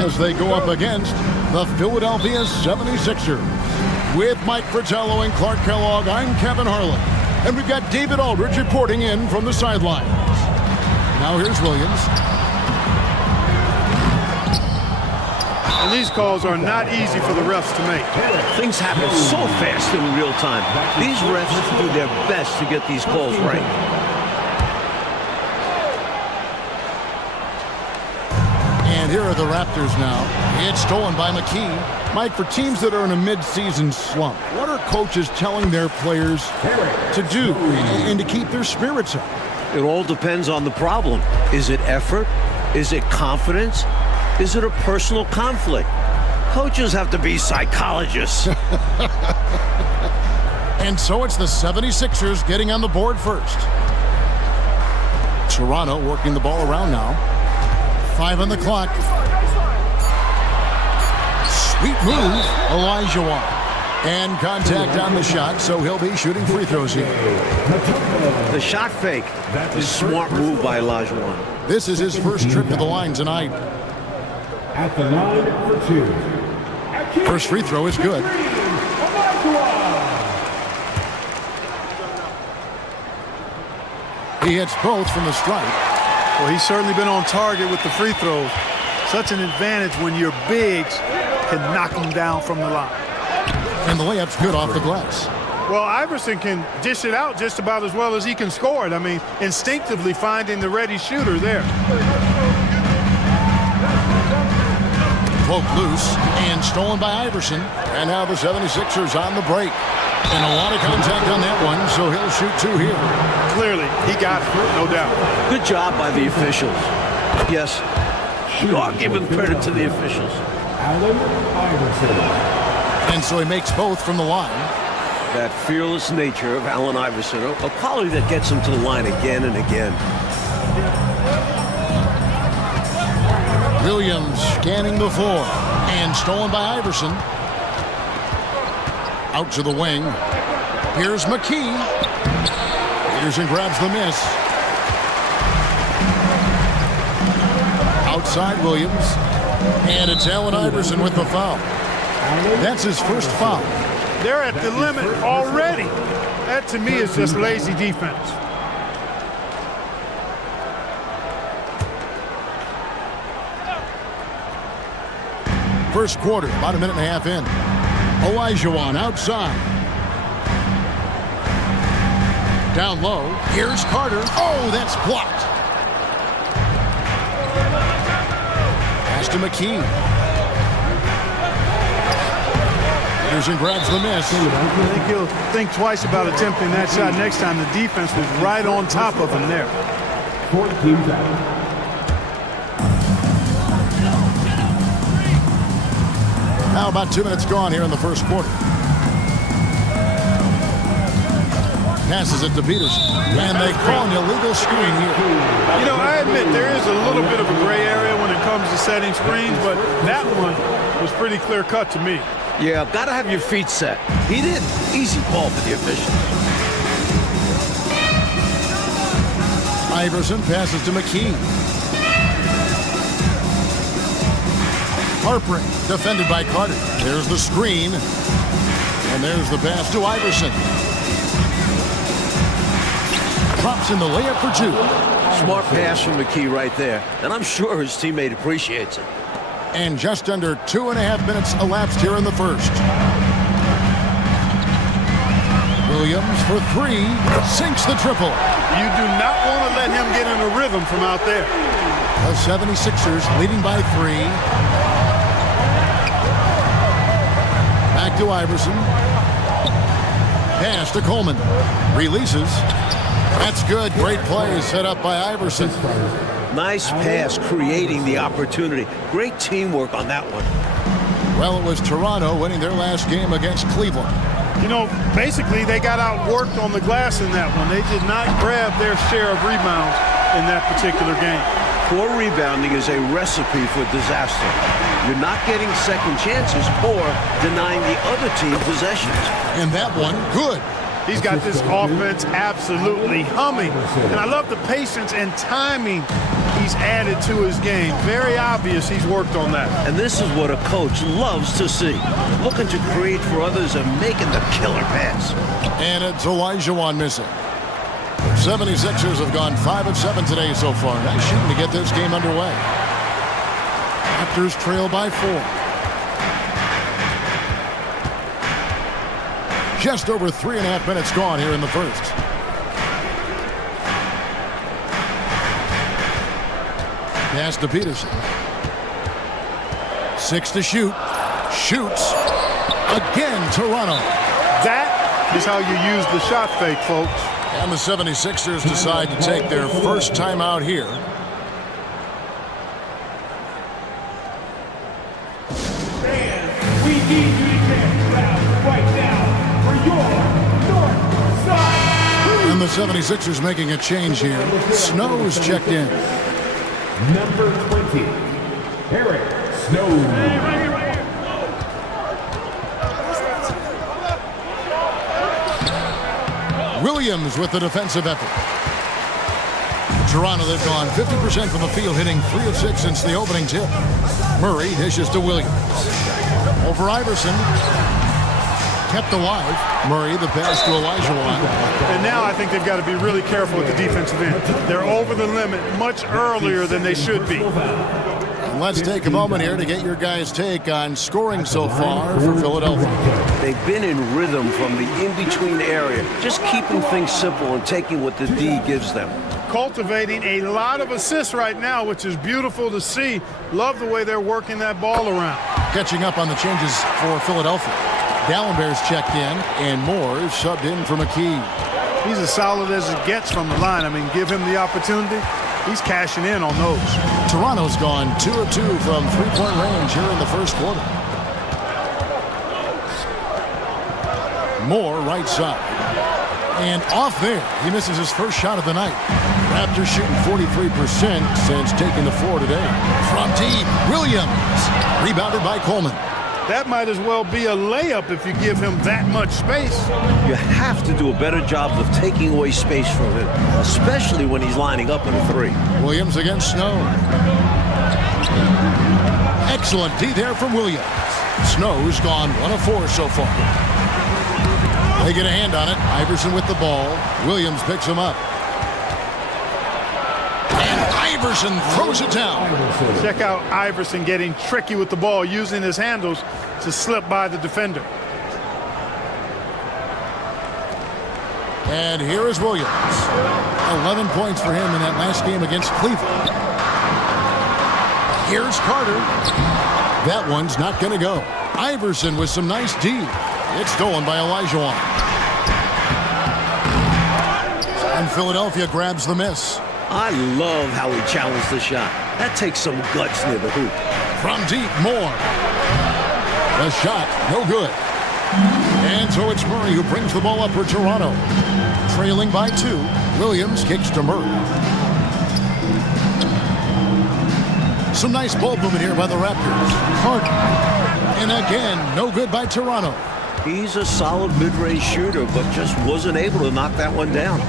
as they go up against the Philadelphia 76ers. With Mike Fratello and Clark Kellogg, I'm Kevin Harlan. And we've got David Aldridge reporting in from the sidelines. Now here's Williams. And these calls are not easy for the refs to make. Things happen so fast in real time. These refs do their best to get these calls right. And here are the Raptors now. It's stolen by McKee. Mike, for teams that are in a mid-season slump, what are coaches telling their players to do and to keep their spirits up? It all depends on the problem. Is it effort? Is it confidence? Is it a personal conflict? Coaches have to be psychologists. And so it's the 76ers getting on the board first. Toronto working the ball around now. 5 on the clock. Sweet move, Olajuwon. And contact on the shot, so he'll be shooting free throws here. The shot fake. A smart move by Olajuwon. This is his first trip to the line tonight. At the line for 2. First free throw is good. He hits both from the stripe. Well, he's certainly been on target with the free throws. Such an advantage when your bigs can knock them down from the line. And the layup's good off the glass. Well, Iverson can dish it out just about as well as he can score it. I mean, instinctively finding the ready shooter there. Poked loose and stolen by Iverson. And now the 76ers on the break. And a lot of contact on that one, so he'll shoot 2 here. Clearly, he got it, no doubt. Good job by the officials. Yes, we are giving credit to the officials. Allen Iverson. And so he makes both from the line. That fearless nature of Allen Iverson, a quality that gets him to the line again and again. Williams scanning the floor. And stolen by Iverson. Out to the wing. Here's McKee. Peterson grabs the miss. Outside Williams. And it's Allen Iverson with the foul. That's his first foul. They're at the limit already. That, to me, is just lazy defense. First quarter, about a minute and a half in. Olajuwon outside. Down low. Here's Carter. Oh, that's blocked. Pass to McKee. Peterson grabs the miss. I think he'll think twice about attempting that shot next time. The defense was right on top of him there. 14 out. Now about 2 minutes gone here in the first quarter. Passes it to Peterson. And they call an illegal screen here. You know, I admit there is a little bit of a gray area when it comes to setting screens, but that one was pretty clear cut to me. Yeah, gotta have your feet set. He did. Easy call for the officials. Iverson passes to McKee. Harper defended by Carter. There's the screen. And there's the pass to Iverson. Drops in the layup for 2. Smart pass from McKee right there. And I'm sure his teammate appreciates it. And just under 2.5 minutes elapsed here in the first. Williams for 3. Sinks the triple. You do not want to let him get in a rhythm from out there. The 76ers leading by 3. Back to Iverson. Pass to Coleman. Releases. That's good. Great play set up by Iverson. Nice pass, creating the opportunity. Great teamwork on that one. Well, it was Toronto winning their last game against Cleveland. You know, basically they got outworked on the glass in that one. They did not grab their share of rebounds in that particular game. Poor rebounding is a recipe for disaster. You're not getting second chances or denying the other team possessions. And that one, good. He's got this offense absolutely humming. And I love the patience and timing he's added to his game. Very obvious he's worked on that. And this is what a coach loves to see. Looking to create for others and making the killer pass. And it's Olajuwon missing. 76ers have gone 5 of 7 today so far. Nice shooting to get this game underway. Raptors trail by 4. Just over 3.5 minutes gone here in the first. Pass to Peterson. 6 to shoot. Shoots. Again, Toronto. That is how you use the shot fake, folks. And the 76ers decide to take their first time out here. Fans, we need you to get loud right now for your North Side. And the 76ers making a change here. Snow's checked in. Number 20, Eric Snow. Williams with the defensive effort. Toronto, they've gone 50% from the field, hitting 3 of 6 since the opening tip. Murray dishes to Williams. Over Iverson. Kept alive. Murray, the pass to Olajuwon. And now I think they've got to be really careful with the defensive end. They're over the limit much earlier than they should be. And let's take a moment here to get your guys' take on scoring so far for Philadelphia. They've been in rhythm from the in-between area, just keeping things simple and taking what the D gives them. Cultivating a lot of assists right now, which is beautiful to see. Love the way they're working that ball around. Catching up on the changes for Philadelphia. Dallenberg's checked in, and Moore is subbed in for McKee. He's as solid as it gets from the line. I mean, give him the opportunity. He's cashing in on those. Toronto's gone 2 of 2 from three-point range here in the first quarter. Moore right side. And off there, he misses his first shot of the night. Raptors shooting 43% since taking the floor today. From deep, Williams. Rebounded by Coleman. That might as well be a layup if you give him that much space. You have to do a better job of taking away space from him, especially when he's lining up in a 3. Williams against Snow. Excellent D there from Williams. Snow's gone 1 of 4 so far. They get a hand on it. Iverson with the ball. Williams picks him up. And Iverson throws it down. Check out Iverson getting tricky with the ball, using his handles to slip by the defender. And here is Williams. 11 points for him in that last game against Cleveland. Here's Carter. That one's not going to go. Iverson with some nice D. It's stolen by Olajuwon. And Philadelphia grabs the miss. I love how he challenged the shot. That takes some guts near the hoop. From deep, Moore. The shot, no good. And so it's Murray who brings the ball up for Toronto. Trailing by 2, Williams kicks to Murray. Some nice ball movement here by the Raptors. Carter. And again, no good by Toronto. He's a solid mid-range shooter, but just wasn't able to knock that one down.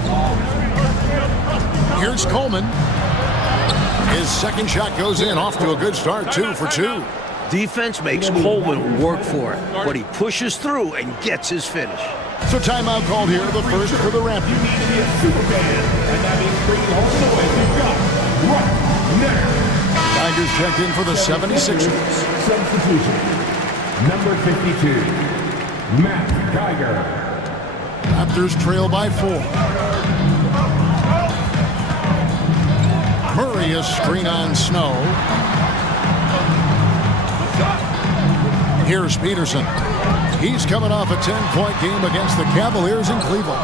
Here's Coleman. His second shot goes in, off to a good start, 2 for 2. Defense makes Coleman work for it, but he pushes through and gets his finish. So timeout called here, the first for the Raptors. You need to be a super fan, and that means bringing home the win you've got right now. Tigers checked in for the 76ers. Substitution. Number 52, Matt Geiger. Raptors trail by 4. Murray a screen on Snow. Here's Peterson. He's coming off a 10-point game against the Cavaliers in Cleveland.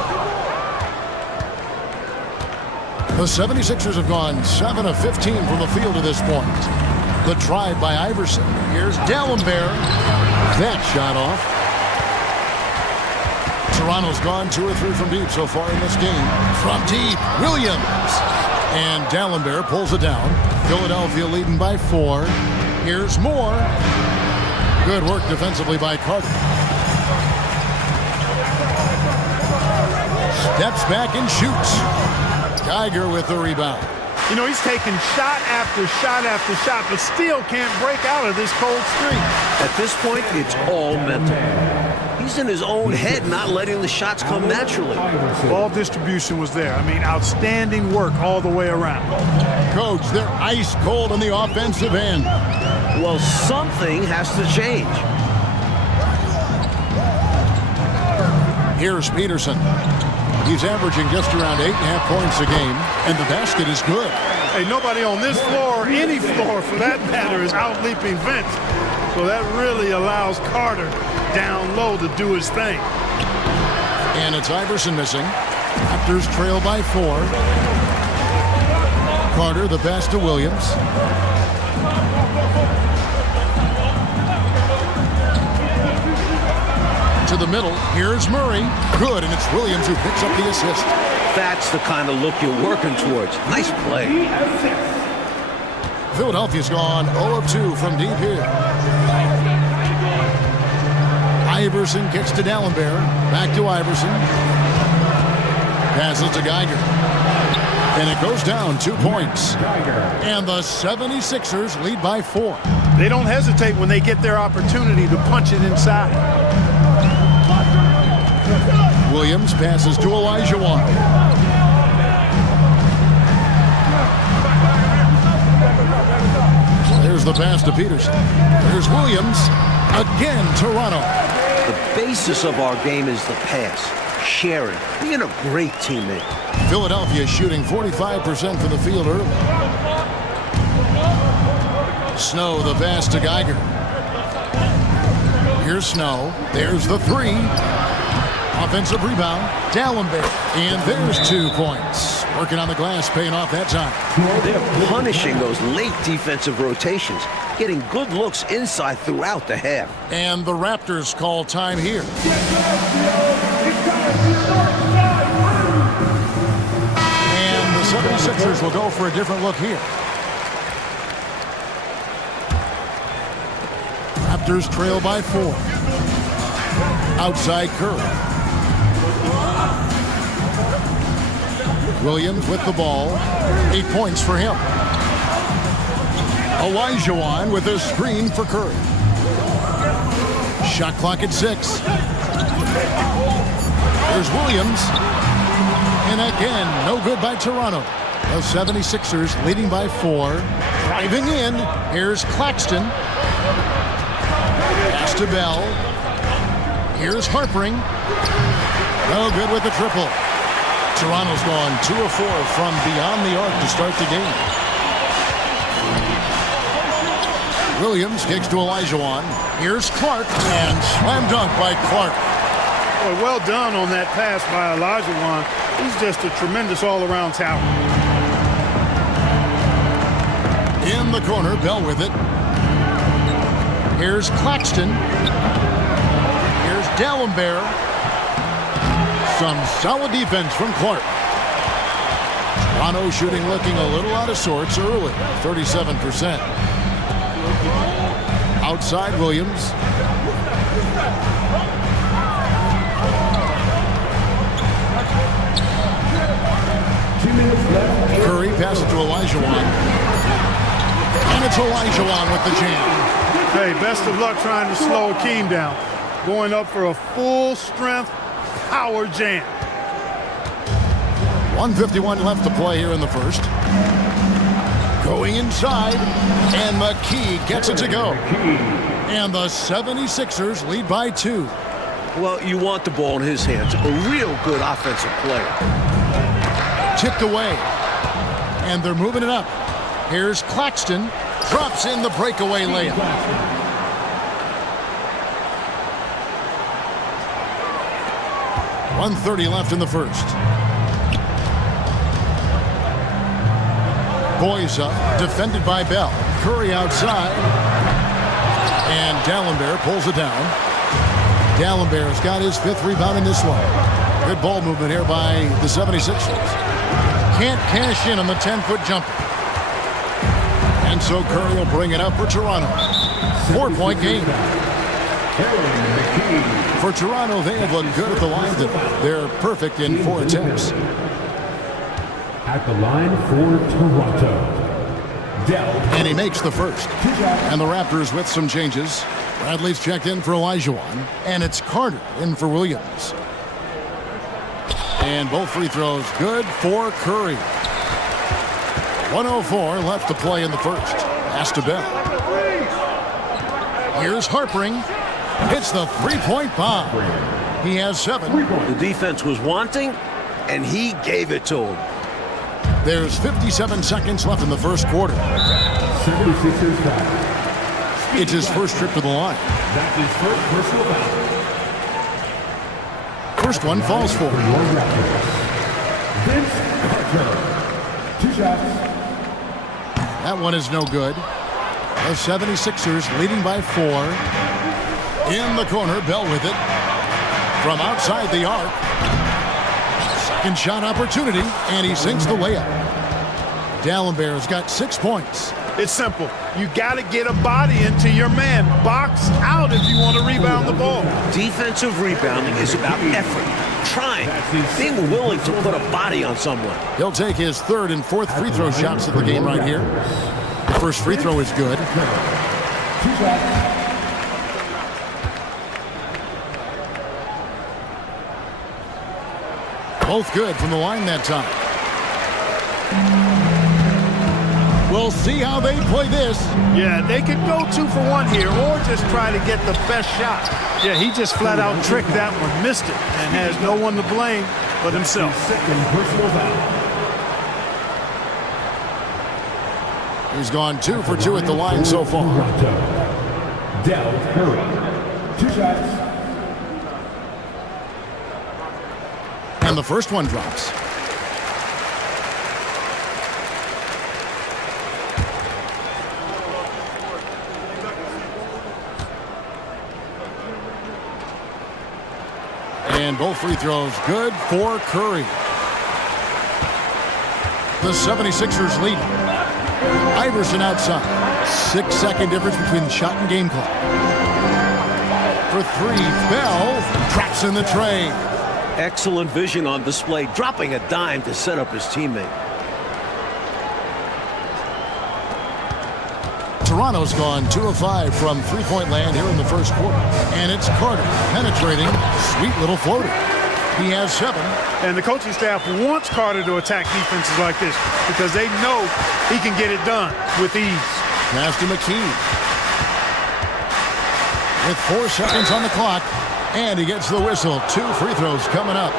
The 76ers have gone 7 of 15 from the field to this point. The drive by Iverson. Here's Dallenberg. That shot off. Toronto's gone 2 or 3 from deep so far in this game. From deep, Williams. And Dallenberg pulls it down. Philadelphia leading by 4. Here's Moore. Good work defensively by Carter. Steps back and shoots. Geiger with the rebound. You know, he's taking shot after shot after shot, but still can't break out of this cold streak. At this point, it's all mental. He's in his own head, not letting the shots come naturally. Ball distribution was there. I mean, outstanding work all the way around. Coach, they're ice cold on the offensive end. Well, something has to change. Here's Peterson. He's averaging just around 8.5 points a game, and the basket is good. Hey, nobody on this floor, or any floor for that matter, is out-leaping Vince. So that really allows Carter down low to do his thing. And it's Iverson missing. Raptors trail by 4. Carter, the pass to Williams. To the middle, here's Murray. Good, and it's Williams who picks up the assist. That's the kind of look you're working towards. Nice play. Philadelphia's gone 0 of 2 from deep here. Iverson kicks to D'Alembert. Back to Iverson. Passes to Geiger. And it goes down 2 points. And the 76ers lead by 4. They don't hesitate when they get their opportunity to punch it inside. Williams passes to Olajuwon. There's the pass to Peterson. There's Williams. Again, Toronto. The basis of our game is the pass, sharing, being a great teammate. Philadelphia shooting 45% from the field early. Snow, the pass to Geiger. Here's Snow. There's the 3. Offensive rebound. D'Alembert. And there's 2 points. Working on the glass, paying off that time. They're punishing those late defensive rotations, getting good looks inside throughout the half. And the Raptors call time here. And the 76ers will go for a different look here. Raptors trail by 4. Outside Curry. Williams with the ball. 8 points for him. Olajuwon with a screen for Curry. Shot clock at 6. There's Williams. And again, no good by Toronto. The 76ers leading by 4. Driving in. Here's Claxton. Pass to Bell. Here's Harpering. No good with the triple. Toronto's gone 2 of 4 from beyond the arc to start the game. Williams kicks to Olajuwon. Here's Clark, and slam dunk by Clark. Boy, well done on that pass by Olajuwon. He's just a tremendous all-around talent. In the corner, Bell with it. Here's Claxton. Here's D'Alembert. Some solid defense from Clark. Toronto shooting looking a little out of sorts early, 37%. Outside Williams. Curry passes to Olajuwon. And it's Olajuwon with the jam. Hey, best of luck trying to slow Akeem down. Going up for a full-strength power jam. 1:51 left to play here in the first. Going inside, and McKee gets it to go. And the 76ers lead by 2. Well, you want the ball in his hands. A real good offensive player. Tipped away. And they're moving it up. Here's Claxton. Drops in the breakaway layup. .130 left in the first. Boys up, defended by Bell. Curry outside. And D'Alembert pulls it down. D'Alembert's got his 5th rebound in this one. Good ball movement here by the 76ers. Can't cash in on the 10-foot jumper. And so Curry will bring it up for Toronto. 4-point game. For Toronto, they have looked good at the line. They're perfect in 4 attempts. At the line for Toronto, And he makes the first. And the Raptors with some changes. Bradley's checked in for Olajuwon. And it's Carter in for Williams. And both free throws good for Curry. 1:04 left to play in the first. Pass to Bell. Here's Harpering. Hits the three-point bomb. He has 7. The defense was wanting, and he gave it to him. There's 57 seconds left in the first quarter. 76ers foul. It's his first trip to the line. That's his first personal foul. First one falls for him. Your Raptors. Vince Carter. 2 shots. That one is no good. The 76ers leading by 4. In the corner, Bell with it. From outside the arc. Second shot opportunity, and he sinks the layup. Dallenberg's got 6 points. It's simple. You got to get a body into your man. Box out if you want to rebound the ball. Defensive rebounding is about effort, trying, being willing to put a body on someone. He'll take his third and fourth free throw shots of the game right here. The first free throw is good. 2 shots. Both good from the line that time. We'll see how they play this. Yeah, they could go 2 for 1 here or just try to get the best shot. Yeah, he just flat out tricked that one, missed it, and has no one to blame but himself. Second personal foul. He's gone 2 for 2 at the line so far. Toronto. Del Curry. 2 shots. And the first one drops. And both free throws good for Curry. The 76ers lead. Iverson outside. 6-second difference between the shot and game clock. For 3, Bell traps in the tray. Excellent vision on display, dropping a dime to set up his teammate. Toronto's gone 2 of 5 from three-point land here in the first quarter. And it's Carter penetrating. Sweet little floater. He has 7. And the coaching staff wants Carter to attack defenses like this because they know he can get it done with ease. Pass to McKee. With 4 seconds on the clock. And he gets the whistle. 2 free throws coming up.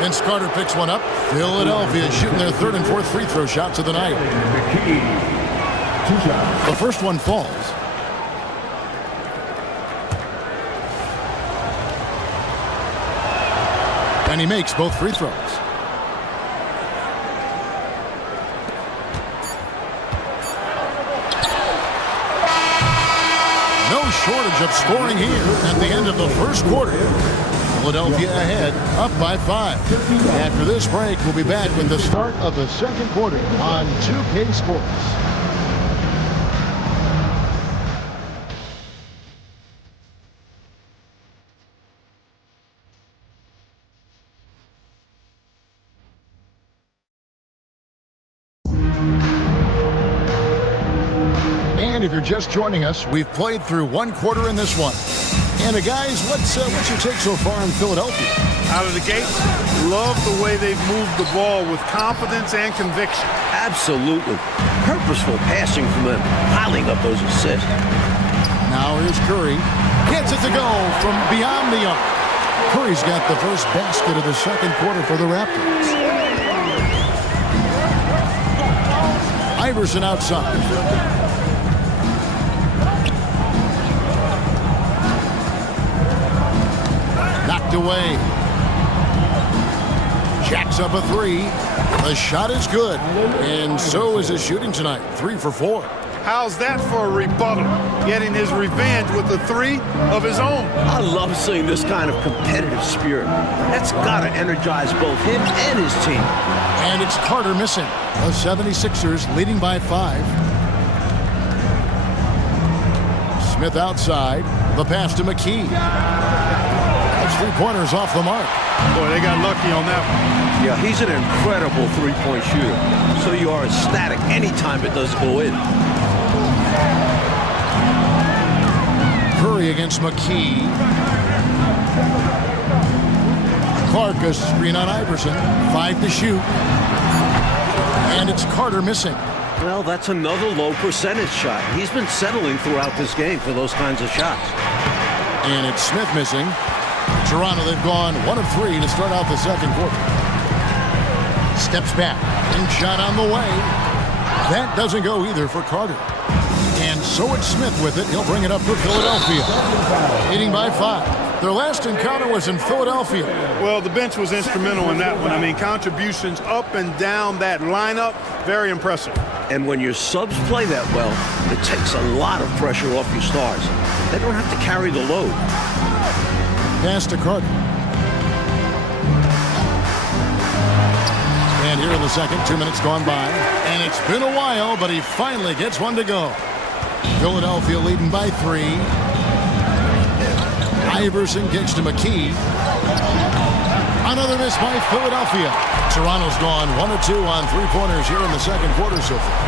Vince Carter picks one up. Philadelphia shooting their 3rd and 4th free throw shots of the night. McKee. 2 shots. The first one falls. And he makes both free throws. No shortage of scoring here at the end of the first quarter. Philadelphia ahead, up by 5. After this break, we'll be back with the start of the second quarter on 2K Sports. And if you're just joining us, we've played through 1 quarter in this one. And guys, what's your take so far in Philadelphia? Out of the gates, love the way they've moved the ball with confidence and conviction. Absolutely. Purposeful passing from them, piling up those assists. Now here's Curry. Gets it to go from beyond the arc. Curry's got the first basket of the second quarter for the Raptors. Iverson outside. Knocked away. Jacks up a 3. The shot is good. And so is his shooting tonight. 3 for 4. How's that for a rebuttal? Getting his revenge with the 3 of his own. I love seeing this kind of competitive spirit. That's got to energize both him and his team. And it's Carter missing. The 76ers leading by 5. Smith outside. The pass to McKee. His three-pointers off the mark. Boy, they got lucky on that one. Yeah, he's an incredible three-point shooter. So you are ecstatic anytime it does go in. Curry against McKee. Clark, a screen on Iverson. 5 to shoot. And it's Carter missing. Well, that's another low percentage shot. He's been settling throughout this game for those kinds of shots. And it's Smith missing. Toronto, they've gone 1 of 3 to start out the second quarter. Steps back. And shot on the way. That doesn't go either for Carter. And so it's Smith with it. He'll bring it up for Philadelphia. Leading by 5. Their last encounter was in Philadelphia. Well, the bench was instrumental in that one. I mean, contributions up and down that lineup, very impressive. And when your subs play that well, it takes a lot of pressure off your stars. They don't have to carry the load. Pass to Carter. And here in the second, 2 minutes gone by. And it's been a while, but he finally gets one to go. Philadelphia leading by 3. Iverson kicks to McKee. Another miss by Philadelphia. Toronto's gone 1 of 2 on three-pointers here in the second quarter so far.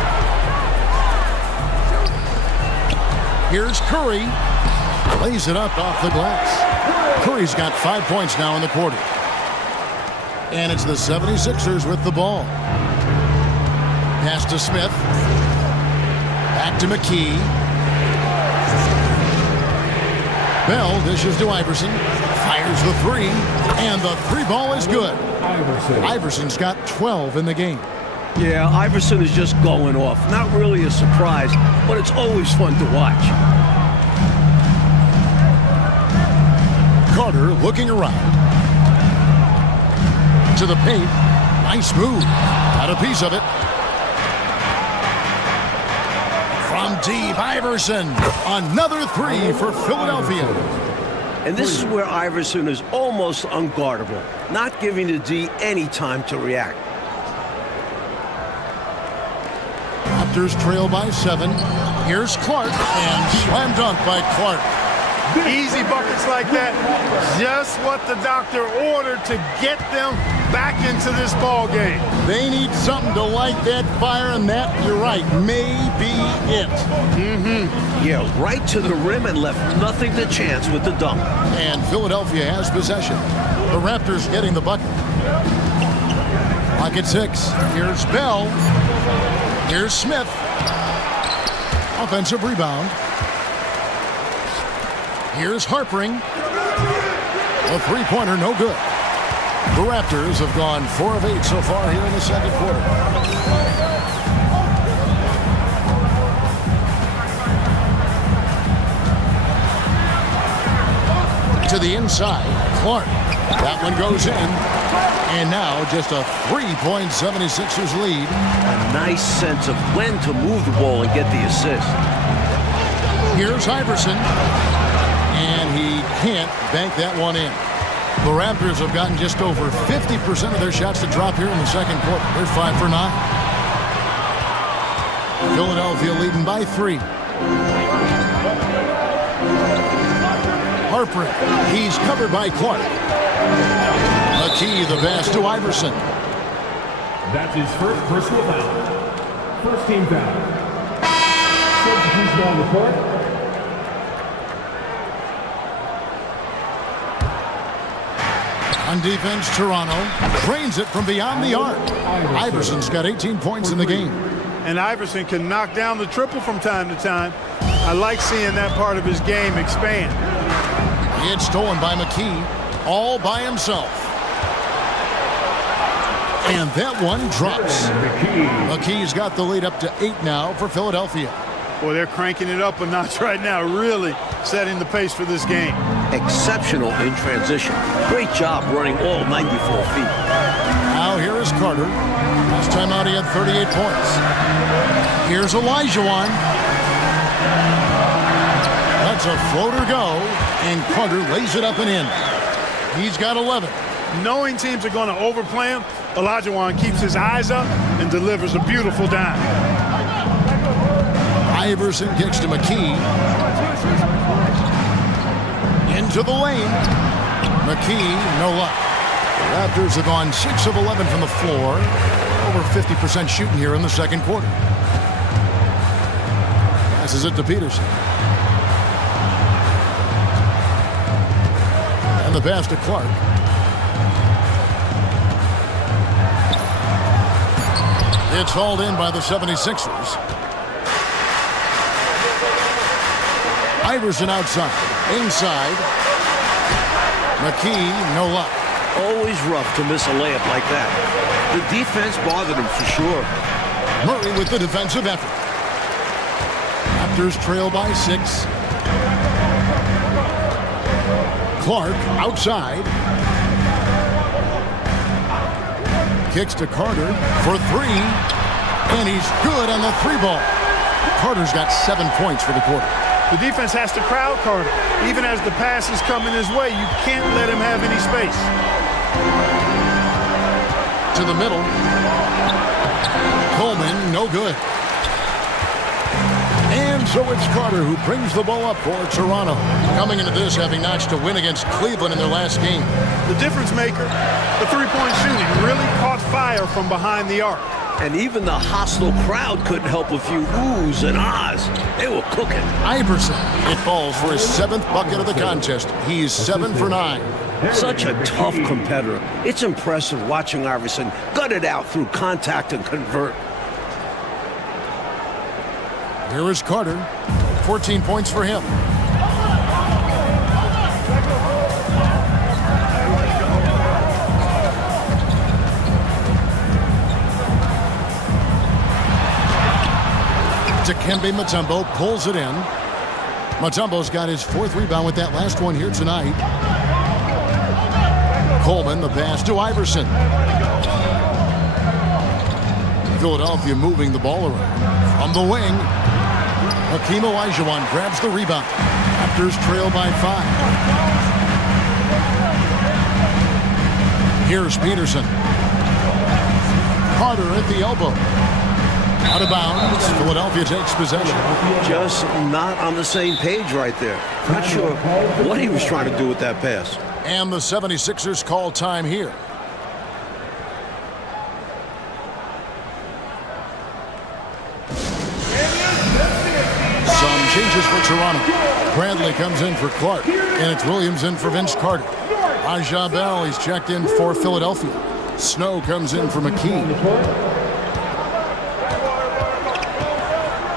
Here's Curry. Lays it up off the glass. Curry's got 5 points now in the quarter. And it's the 76ers with the ball. Pass to Smith. Back to McKee. Bell dishes to Iverson. Fires the 3. And the 3 ball is good. Iverson's got 12 in the game. Yeah, Iverson is just going off. Not really a surprise, but it's always fun to watch. Carter looking around. To the paint. Nice move. Got a piece of it. From deep, Iverson. Another 3 for Philadelphia. And this is where Iverson is almost unguardable, not giving the D any time to react. Raptors trail by 7. Here's Clark, and slam dunk by Clark. Easy buckets like that, just what the doctor ordered to get them back into this ball game. They need something to light that fire, and that, you're right, may be it. Yeah, right to the rim and left nothing to chance with the dunk. And Philadelphia has possession. The Raptors getting the bucket. Clock at 6. Here's Bell. Here's Smith. Offensive rebound. Here's Harpering. A three-pointer, no good. The Raptors have gone 4 of 8 so far here in the second quarter. To the inside, Clark. That one goes in. And now just a 3-point 76ers lead. A nice sense of when to move the ball and get the assist. Here's Iverson. And he can't bank that one in. The Raptors have gotten just over 50% of their shots to drop here in the second quarter. They're 5 for 9. Philadelphia leading by 3. Harper, he's covered by Clark. McKee, the pass to Iverson. That's his first personal foul. First team foul. Substitution on the court. On defense, Toronto drains it from beyond the arc. Iverson's got 18 points in the game. And Iverson can knock down the triple from time to time. I like seeing that part of his game expand. It's stolen by McKee, all by himself. And that one drops. McKee's got the lead up to 8 now for Philadelphia. Boy, they're cranking it up a notch right now, really setting the pace for this game. Exceptional in transition. Great job running all 94 feet. Now here is Carter. Last time out he had 38 points. Here's Olajuwon. That's a floater go, and Carter lays it up and in. He's got 11. Knowing teams are going to overplay him, Olajuwon keeps his eyes up and delivers a beautiful dime. Iverson kicks to McKee. Into the lane. McKee, no luck. Raptors have gone 6 of 11 from the floor. Over 50% shooting here in the second quarter. Passes it to Peterson. And the pass to Clark. It's hauled in by the 76ers. Iverson outside. Inside. McKee, no luck. Always rough to miss a layup like that. The defense bothered him for sure. Murray with the defensive effort. Raptors trail by 6. Clark outside. Kicks to Carter for 3. And he's good on the 3 ball. Carter's got 7 points for the quarter. The defense has to crowd Carter. Even as the pass is coming his way, you can't let him have any space. To the middle. Coleman, no good. And so it's Carter who brings the ball up for Toronto. Coming into this, having notched a win against Cleveland in their last game. The difference maker, the three-point shooting, really caught fire from behind the arc. And even the hostile crowd couldn't help a few oohs and ahs. They were cooking. Iverson, it falls for his 7th bucket of the contest. He's 7 for 9. Such a tough competitor. It's impressive watching Iverson gut it out through contact and convert. Here is Carter. 14 points for him. Dikembe Mutombo pulls it in. Mutombo's got his 4th rebound with that last one here tonight. Coleman, the pass to Iverson. Philadelphia moving the ball around. From the wing, Hakeem Olajuwon grabs the rebound. Raptors trail by 5. Here's Peterson. Carter at the elbow. Out of bounds. Philadelphia takes possession. Just not on the same page right there. Not sure what he was trying to do with that pass. And the 76ers call time here. Some changes for Toronto. Bradley comes in for Clark. And it's Williams in for Vince Carter. Raja Bell, he's checked in for Philadelphia. Snow comes in for McKee.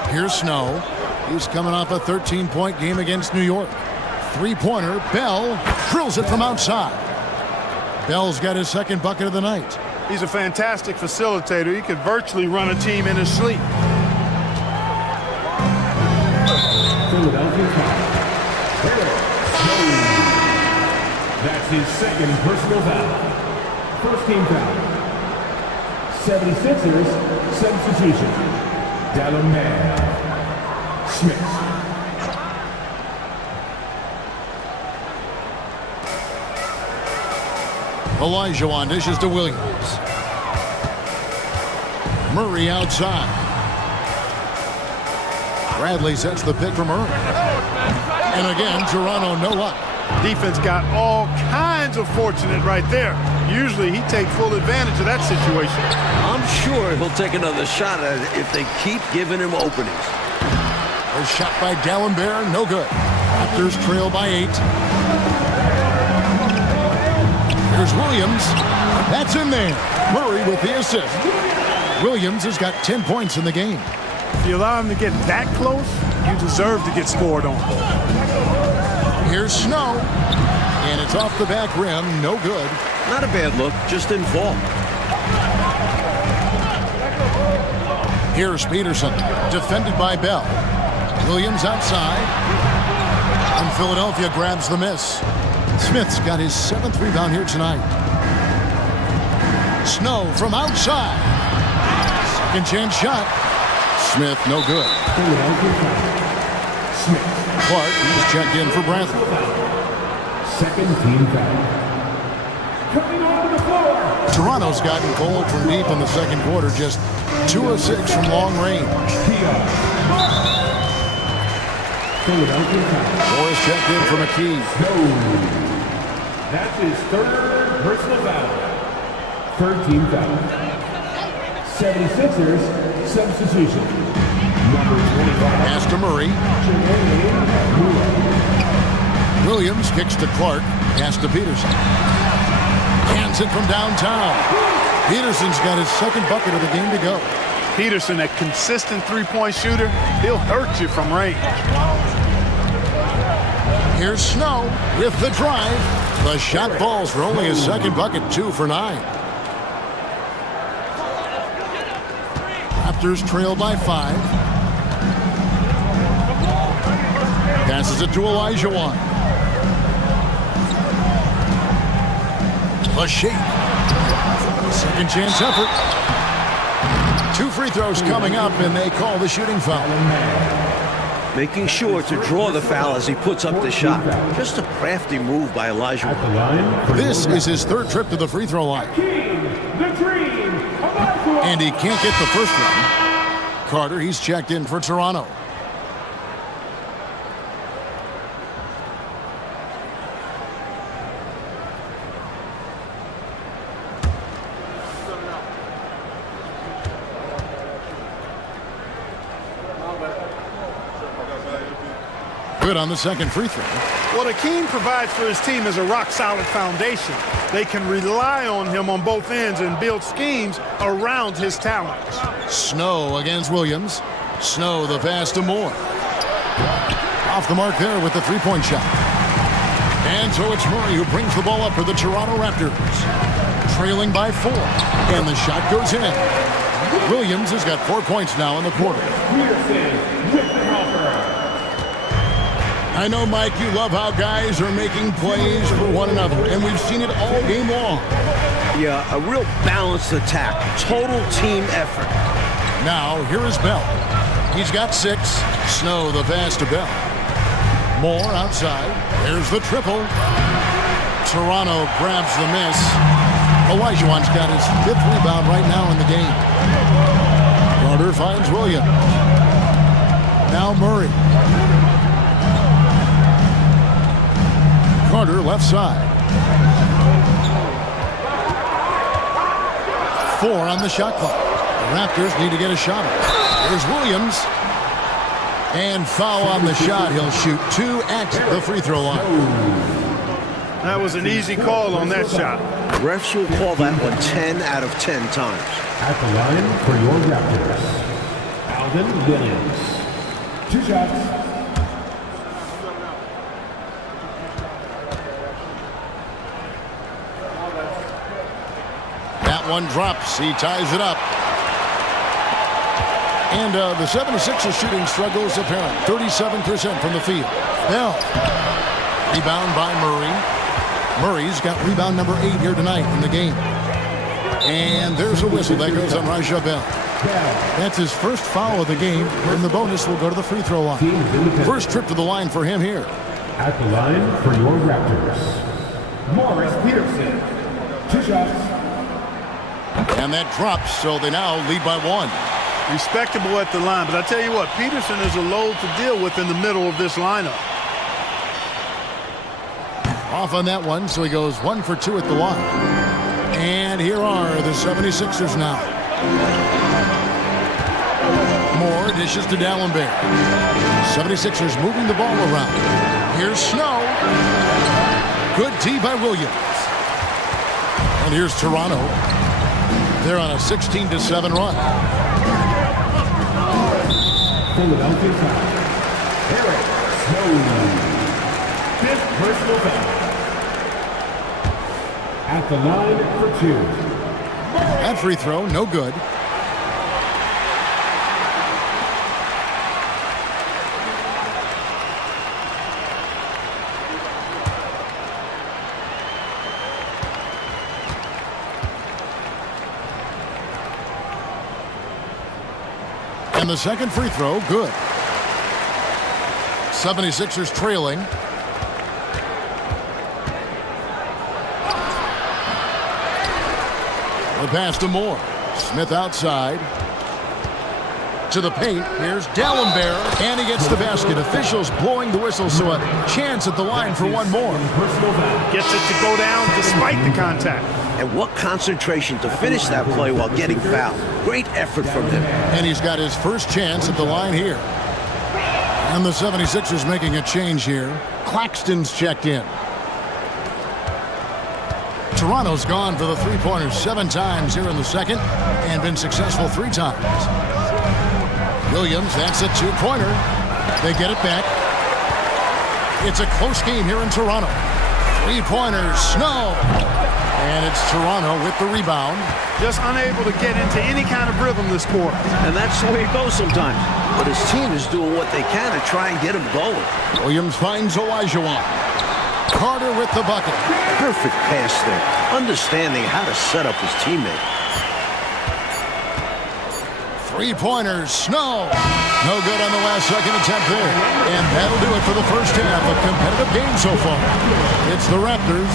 Here's Snow. He's coming off a 13-point game against New York. Three-pointer, Bell drills it from outside. Bell's got his 2nd bucket of the night. He's a fantastic facilitator. He could virtually run a team in his sleep. Philadelphia foul. That's his 2nd personal foul. 1st team foul. 76ers substitution. Dallas Smith. Olajuwon dishes to Williams. Murray outside. Bradley sets the pick for Murray. And again, Toronto no luck. Defense got all kinds of fortunate right there. Usually he takes full advantage of that situation. I'm sure he'll take another shot at it if they keep giving him openings. A shot by D'Alembert, no good. Raptors trail by 8. Here's Williams. That's in there. Murray with the assist. Williams has got 10 points in the game. If you allow him to get that close, you deserve to get scored on. Here's Snow. And it's off the back rim, no good. Not a bad look, just didn't fall. Here's Peterson, defended by Bell. Williams outside. And Philadelphia grabs the miss. Smith's got his 7th rebound here tonight. Snow from outside. 2nd chance shot. Smith, no good. Clark is checked in for Bradley. 2nd team foul. Coming onto the floor. Toronto's gotten cold from deep in the 2nd quarter, just 2 of 6 from long range. Philadelphia foul. Morris checked in for McKee. That's his third personal foul. Third team foul. 76ers substitution. Number 25. Pass to Murray. Williams kicks to Clark. Pass to Peterson. Cans it from downtown. Peterson's got his second bucket of the game to go. Peterson, a consistent three-point shooter, he'll hurt you from range. Here's Snow with the drive. The shot falls for only his second bucket, 2 for 9. Raptors trail by 5. Passes it to Elijah Wan. The shake. Second chance effort. 2 free throws coming up, and they call the shooting foul. Making sure to draw the foul as he puts up the shot. Just a crafty move by Elijah. This is his third trip to the free throw line. And he can't get the first one. Carter, he's checked in for Toronto. Good on the second free throw. What Akeem provides for his team is a rock-solid foundation. They can rely on him on both ends and build schemes around his talents. Snow against Williams. Snow the pass to Moore. Off the mark there with the three-point shot. And so it's Murray who brings the ball up for the Toronto Raptors. Trailing by 4. And the shot goes in. Williams has got 4 points now in the quarter. I know, Mike, you love how guys are making plays for one another, and we've seen it all game long. Yeah, a real balanced attack. Total team effort. Now, here is Bell. He's got 6. Snow the pass to Bell. Moore outside. There's the triple. Toronto grabs the miss. Olajuwon's got his 5th rebound right now in the game. Carter finds Williams. Now Murray. Carter left side. 4 on the shot clock. The Raptors need to get a shot up. There's Williams. And foul on the shot. He'll shoot 2 at the free throw line. That was an easy call on that shot. Refs will call that one 10 out of 10 times. At the line for your Raptors, Alvin Williams. 2 shots. One drops. He ties it up. And the 76ers shooting struggle is apparent. 37% from the field. Bell. Rebound by Murray. Murray's got rebound number 8 here tonight in the game. And there's a whistle that goes on Raja Bell. That's his first foul of the game, and the bonus will go to the free throw line. First trip to the line for him here. At the line for your Raptors, Morris Peterson. 2 shots. And that drops, so they now lead by 1. Respectable at the line, but I tell you what, Peterson is a load to deal with in the middle of this lineup. Off on that one, so he goes 1 for 2 at the line. And here are the 76ers now. Moore dishes to Dallenberg. 76ers moving the ball around. Here's Snow. Good D by Williams. And here's Toronto. They're on a 16-7 run. Philadelphia foul. Eric Snow. 5th personal foul. At the line for 2. That free throw, no good. And the second free throw, good. 76ers trailing. The pass to Moore. Smith outside. To the paint, here's Dallenberg, and he gets the basket. Officials blowing the whistle, so a chance at the line for one more. Gets it to go down despite the contact. And what concentration to finish that play while getting fouled. Great effort from him. And he's got his first chance at the line here. And the 76ers making a change here. Claxton's checked in. Toronto's gone for the three-pointers 7 times here in the second and been successful 3 times. Williams, that's a 2-pointer. They get it back. It's a close game here in Toronto. 3-pointers, Snow. And it's Toronto with the rebound. Just unable to get into any kind of rhythm this quarter. And that's the way it goes sometimes. But his team is doing what they can to try and get him going. Williams finds Olajuwon. Carter with the bucket. Perfect pass there. Understanding how to set up his teammate. 3-pointers, Snow. No good on the last second attempt there. And that'll do it for the first half. A competitive game so far. It's the Raptors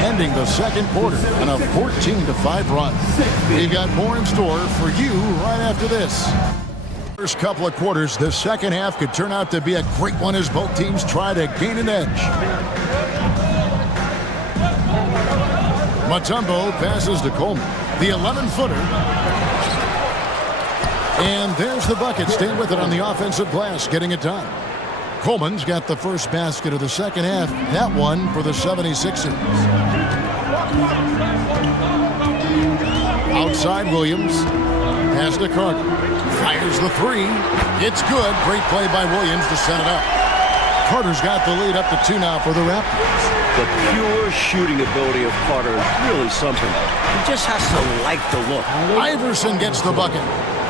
ending the second quarter on a 14-5 run. We've got more in store for you right after this. First couple of quarters, the second half could turn out to be a great one as both teams try to gain an edge. Mutombo passes to Coleman. The 11-footer. And there's the bucket. Stay with it on the offensive glass, getting it done. Coleman's got the first basket of the second half. That one for the 76ers. Outside Williams. Pass to Carter. Fires the 3. It's good. Great play by Williams to set it up. Carter's got the lead up to 2 now for the Raptors. The pure shooting ability of Carter is really something. He just has to like the look. Iverson gets the bucket.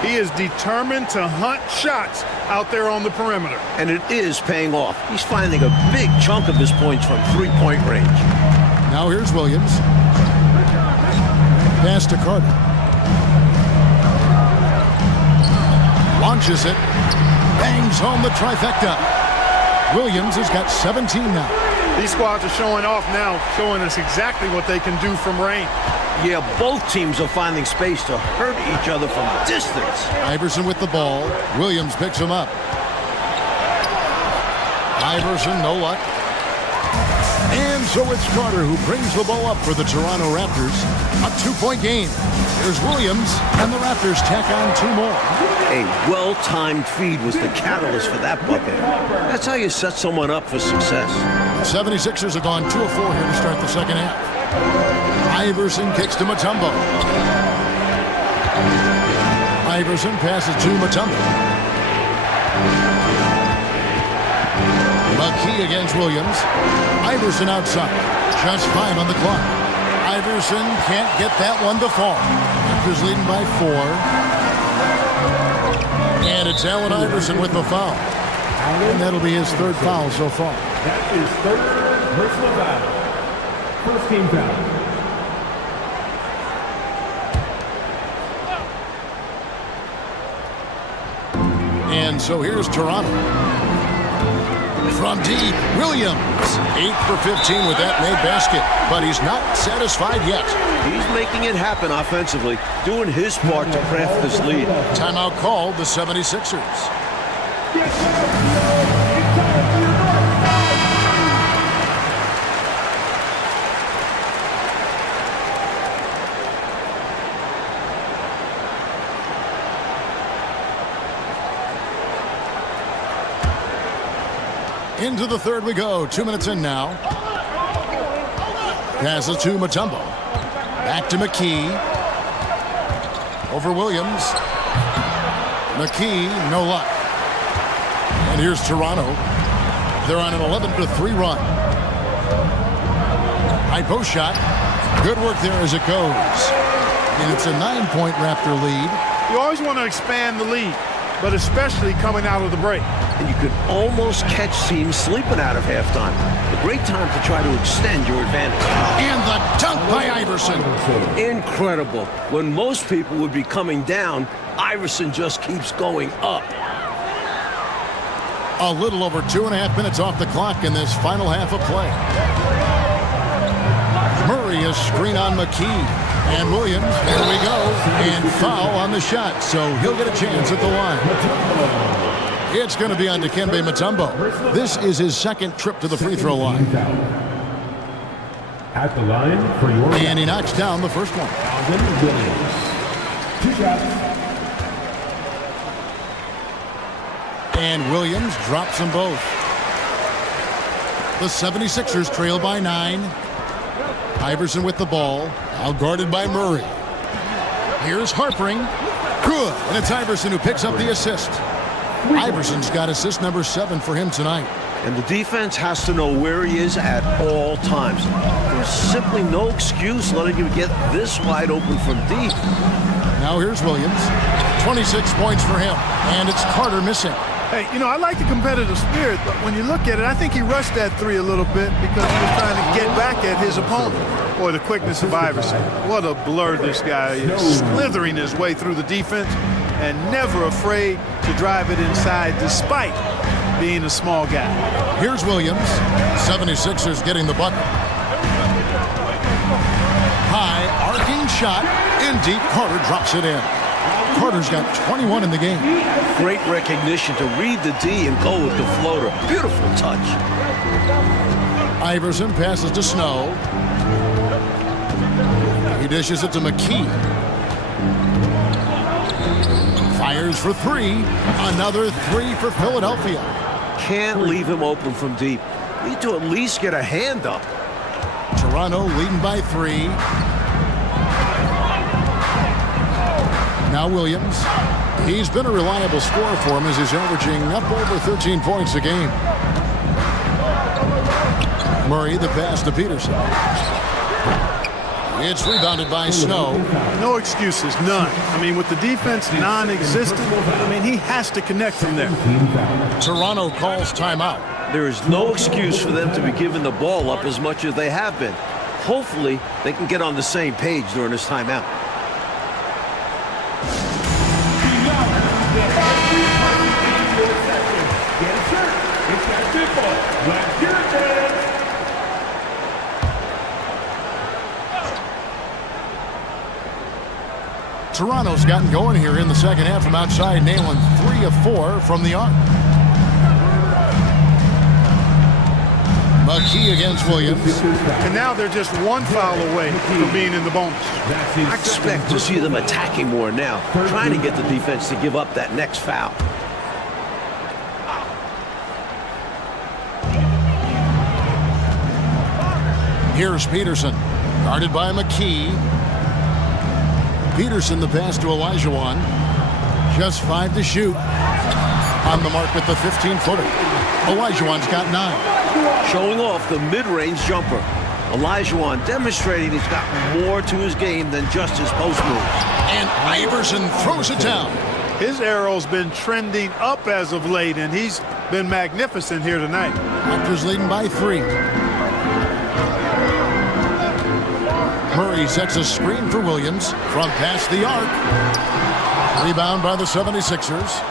He is determined to hunt shots out there on the perimeter. And it is paying off. He's finding a big chunk of his points from three-point range. Now here's Williams. Pass to Carter. Launches it. Bangs home the trifecta. Williams has got 17 now. These squads are showing off now, showing us exactly what they can do from range. Yeah, both teams are finding space to hurt each other from distance. Iverson with the ball. Williams picks him up. Iverson, no luck. And so it's Carter who brings the ball up for the Toronto Raptors. A 2-point game. Here's Williams, and the Raptors tack on 2 more. A well-timed feed was the catalyst for that bucket. That's how you set someone up for success. The 76ers have gone 2 of 4 here to start the second half. Iverson kicks to Mutombo. Iverson passes to Mutombo. McKee against Williams. Iverson outside. Just 5 on the clock. Iverson can't get that one to fall. Raptors leading by 4. And it's Allen Iverson with the foul. And that'll be his 3rd foul so far. That's his 3rd personal foul. First team foul. And so here's Toronto. From deep, Williams. 8 for 15 with that made basket. But he's not satisfied yet. He's making it happen offensively, doing his part to craft this lead. Timeout called the 76ers. Into the third we go. 2 minutes in now. Passes to Mutombo. Back to McKee. Over Williams. McKee, no luck. And here's Toronto. They're on an 11-3 run. High post shot. Good work there as it goes. And it's a 9-point Raptor lead. You always want to expand the lead, but especially coming out of the break. And you could almost catch teams sleeping out of halftime. A great time to try to extend your advantage. And the dunk by Iverson. Incredible. When most people would be coming down, Iverson just keeps going up. A little over 2.5 minutes off the clock in this final half of play. Murray a screen on McKee. And Williams, here we go. And foul on the shot, so he'll get a chance at the line. It's going to be on Dikembe Mutombo. This is his second trip to the free throw line. At the line for your And he knocks down the first one. Williams. 2 shots. And Williams drops them both. The 76ers trail by 9. Iverson with the ball, now guarded by Murray. Here's Harpering. Good. And it's Iverson who picks up the assist. Iverson's got assist number 7 for him tonight. And the defense has to know where he is at all times. There's simply no excuse letting him get this wide open from deep. Now here's Williams. 26 points for him. And it's Carter missing. Hey, you know, I like the competitive spirit, but when you look at it, I think he rushed that 3 a little bit because he was trying to get back at his opponent. Boy, the quickness of Iverson. What a blur this guy is. Slithering his way through the defense and never afraid to drive it inside despite being a small guy. Here's Williams. 76ers getting the bucket. High, arcing shot. In deep, Carter drops it in. Carter's got 21 in the game. Great recognition to read the D and go with the floater. Beautiful touch. Iverson passes to Snow. He dishes it to McKee. Fires for 3. Another 3 for Philadelphia. Can't leave him open from deep. Need to at least get a hand up. Toronto leading by 3. Now Williams. He's been a reliable scorer for him as he's averaging up over 13 points a game. Murray, the pass to Peterson. It's rebounded by Snow. No excuses, none. I mean, with the defense non-existent, I mean, he has to connect from there. Toronto calls timeout. There is no excuse for them to be giving the ball up as much as they have been. Hopefully, they can get on the same page during this timeout. Toronto's gotten going here in the second half from outside, nailing 3 of 4 from the arc. McKee against Williams. And now they're just 1 foul away from being in the bonus. I expect to see them attacking more now, trying to get the defense to give up that next foul. Here's Peterson, guarded by McKee. Peterson the pass to Olajuwon. Just 5 to shoot. On the mark with the 15-footer. Olajuwon's got 9. Showing off the mid-range jumper. Olajuwon demonstrating he's got more to his game than just his post moves. And Iverson throws it down. His arrow's been trending up as of late, and he's been magnificent here tonight. Raptors leading by 3. Murray sets a screen for Williams from past the arc. Rebound by the 76ers.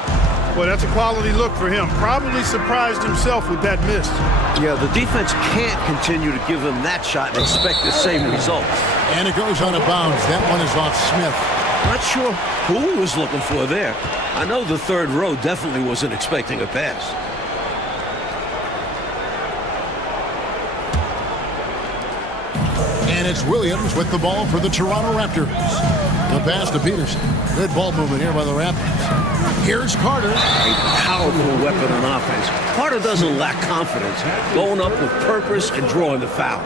Well, that's a quality look for him. Probably surprised himself with that miss. Yeah, the defense can't continue to give him that shot and expect the same result. And it goes out of bounds. That one is off Smith. Not sure who he was looking for there. I know the third row definitely wasn't expecting a pass. And it's Williams with the ball for the Toronto Raptors. The pass to Peterson. Good ball movement here by the Raptors. Here's Carter. A powerful weapon on offense. Carter doesn't lack confidence, going up with purpose and drawing the foul.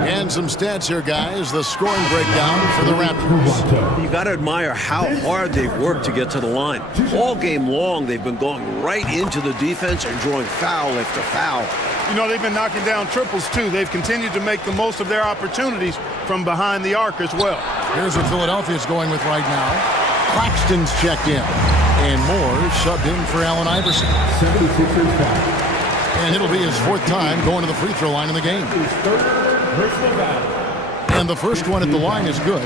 And some stats here, guys. The scoring breakdown for the Raptors. You got to admire how hard they've worked to get to the line. All game long, they've been going right into the defense and drawing foul after foul. You know, they've been knocking down triples, too. They've continued to make the most of their opportunities from behind the arc as well. Here's what Philadelphia's going with right now. Claxton's checked in. And Moore subbed in for Allen Iverson. And it'll be his 4th time going to the free throw line in the game. And the first one at the line is good.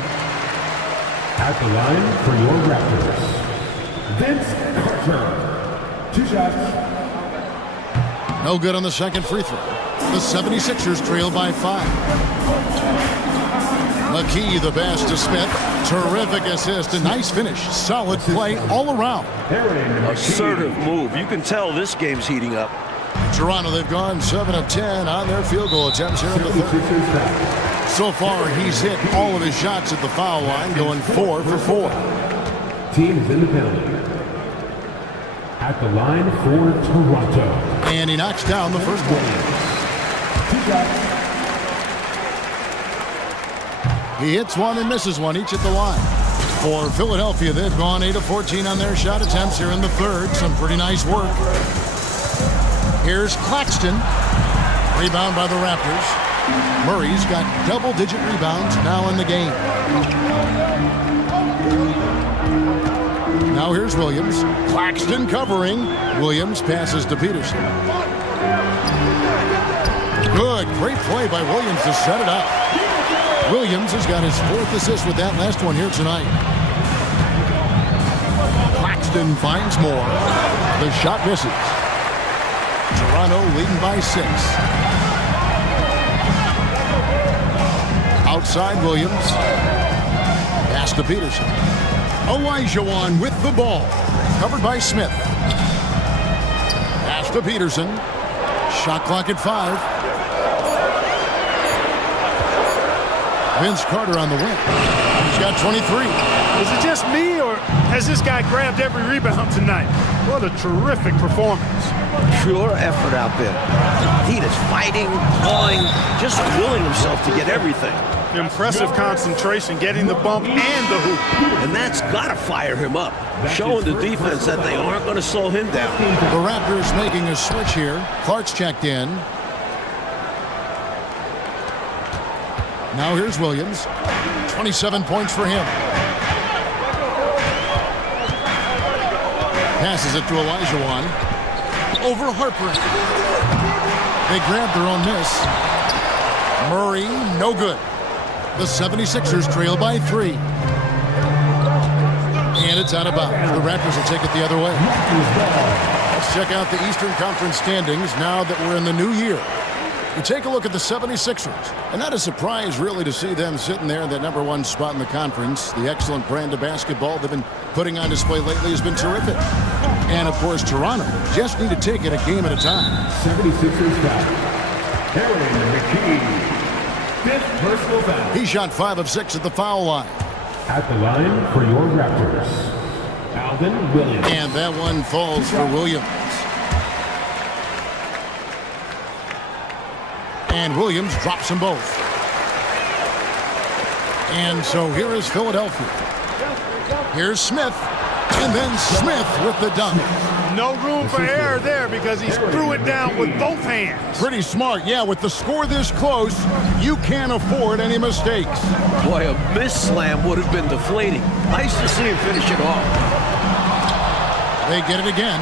At the line for your Raptors, Vince Carter. 2 shots. No good on the second free throw. The 76ers trail by 5. McKee, the pass to Smith. Terrific assist. A nice finish. Solid play all around. Assertive move. You can tell this game's heating up. Toronto, they've gone 7 of 10 on their field goal attempts here in the third. So far, he's hit all of his shots at the foul line, going 4 for 4. Team is in the penalty. At the line for Toronto. And he knocks down the first one. He hits one and misses one, each at the line. For Philadelphia, they've gone 8 of 14 on their shot attempts here in the third. Some pretty nice work. Here's Claxton. Rebound by the Raptors. Murray's got double-digit rebounds now in the game. Now here's Williams. Claxton covering. Williams passes to Peterson. Good, great play by Williams to set it up. Williams has got his 4th assist with that last one here tonight. Claxton finds more. The shot misses. Toronto leading by 6. Outside Williams. Pass to Peterson. Olajuwon with the ball. Covered by Smith. Pass to Peterson. Shot clock at 5. Vince Carter on the wing. He's got 23. Is it just me, or has this guy grabbed every rebound tonight? What a terrific performance. Pure effort out there. He is fighting, clawing, just willing himself to get everything. Impressive concentration, getting the bump and the hoop. And that's got to fire him up, showing the defense that they aren't going to slow him down. The Raptors making a switch here. Clark's checked in. Now here's Williams. 27 points for him. Passes it to Olajuwon. Over Harper. They grab their own miss. Murray, no good. The 76ers trail by 3. And it's out of bounds. The Raptors will take it the other way. Let's check out the Eastern Conference standings now that we're in the new year. You take a look at the 76ers, and not a surprise really to see them sitting there in that #1 spot in the conference. The excellent brand of basketball they've been putting on display lately has been terrific. And of course, Toronto just need to take it a game at a time. 76ers foul. Aaron McKee. 5th personal foul. He shot 5 of 6 at the foul line. At the line for your Raptors, Alvin Williams. And that one falls for Williams. And Williams drops them both. And so here is Philadelphia. Here's Smith. And then Smith with the dunk. No room for error there because he threw it down with both hands. Pretty smart. Yeah, with the score this close, you can't afford any mistakes. Boy, a miss slam would have been deflating. Nice to see him finish it off. They get it again.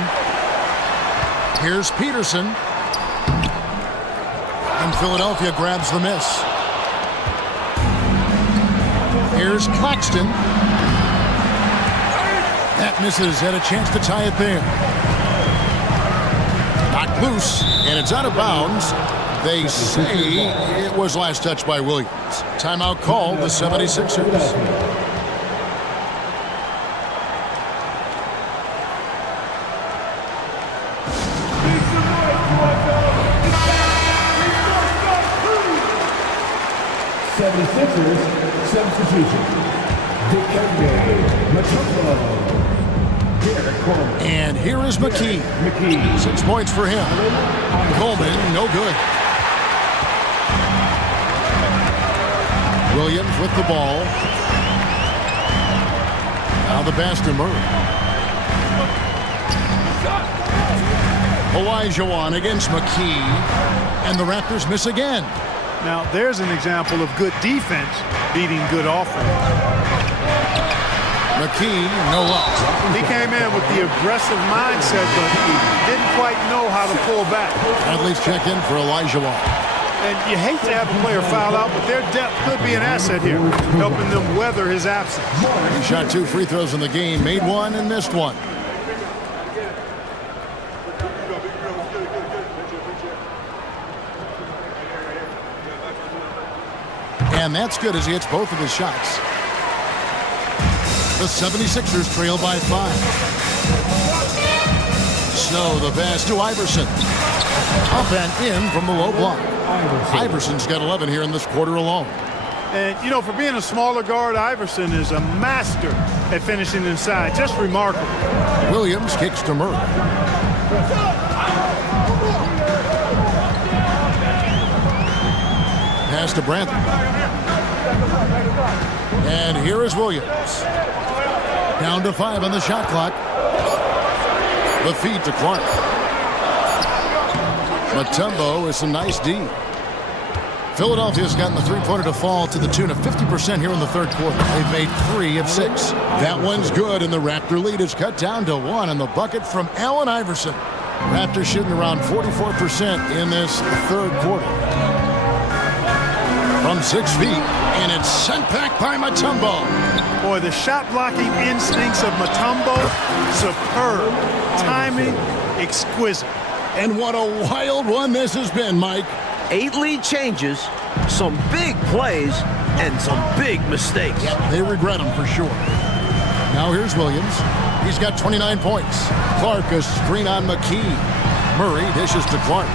Here's Peterson. And Philadelphia grabs the miss. Here's Claxton. That misses. Had a chance to tie it there. Knocked loose, and it's out of bounds. They say it was last touched by Williams. Timeout called, the 76ers. Substitution. And here is McKee. 6 points for him. Coleman, no good. Williams with the ball. Now the pass to Murray. Olajuwon against McKee. And the Raptors miss again. Now, there's an example of good defense beating good offense. McKee, no luck. He came in with the aggressive mindset, but he didn't quite know how to pull back. Athletes check in for Olajuwon. And you hate to have a player foul out, but their depth could be an asset here, helping them weather his absence. He shot 2 free throws in the game, made one and missed one. And that's good as he hits both of his shots. The 76ers trail by 5. Snow, the pass to Iverson. Up and in from the low block. Iverson's got 11 here in this quarter alone. And, you know, for being a smaller guard, Iverson is a master at finishing inside. Just remarkable. Williams kicks to Murray. Pass to Brantley. And here is Williams. Down to 5 on the shot clock. The feed to Clark. Mutombo is some nice D. Philadelphia's gotten the three-pointer to fall to the tune of 50% here in the third quarter. They've made 3 of 6. That one's good, and the Raptor lead is cut down to 1 on the bucket from Allen Iverson. Raptors shooting around 44% in this third quarter. From 6 feet, and it's sent back by Mutombo. Boy, the shot-blocking instincts of Mutombo, superb. Timing, exquisite. And what a wild one this has been, Mike. 8 lead changes, some big plays, and some big mistakes. They regret them for sure. Now here's Williams. He's got 29 points. Clark a screen on McKee. Murray dishes to Clark.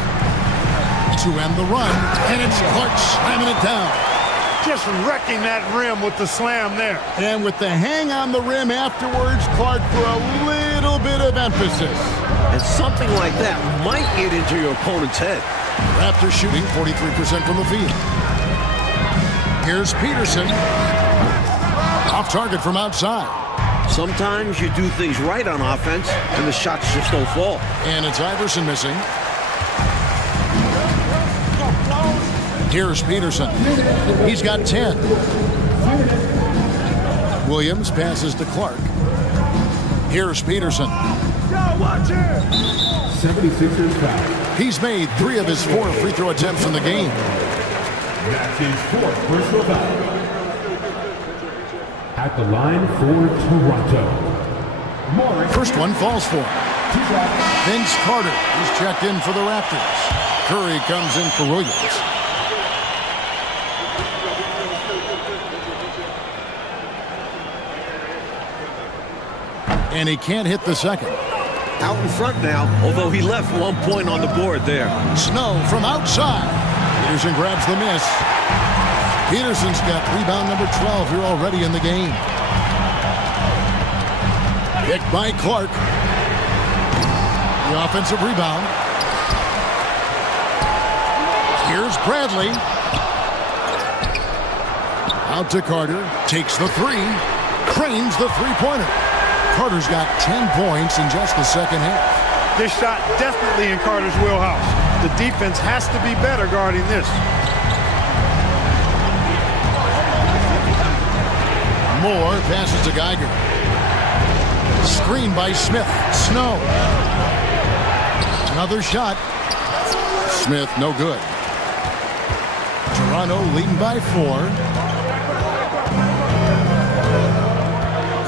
To end the run, and it's Clark slamming it down. Just wrecking that rim with the slam there. And with the hang on the rim afterwards, Clark for a little bit of emphasis. And something like that might get into your opponent's head. Raptors shooting 43% from the field. Here's Peterson. Off target from outside. Sometimes you do things right on offense, and the shots just don't fall. And it's Iverson missing. Here's Peterson. He's got 10. Williams passes to Clark. Here's Peterson. 76ers foul. He's made 3 of his 4 free throw attempts in the game. That's his 4th personal foul. At the line for Toronto, First one falls for him. Vince Carter is checked in for the Raptors. Curry comes in for Williams. And he can't hit the second. Out in front now, although he left 1 point on the board there. Snow from outside. Peterson grabs the miss. Peterson's got rebound number 12 here already in the game. Picked by Clark. The offensive rebound. Here's Bradley. Out to Carter. Takes the 3. Cranes the three-pointer. Carter's got 10 points in just the second half. This shot definitely in Carter's wheelhouse. The defense has to be better guarding this. Moore passes to Geiger. Screen by Smith. Snow. Another shot. Smith, no good. Toronto leading by 4.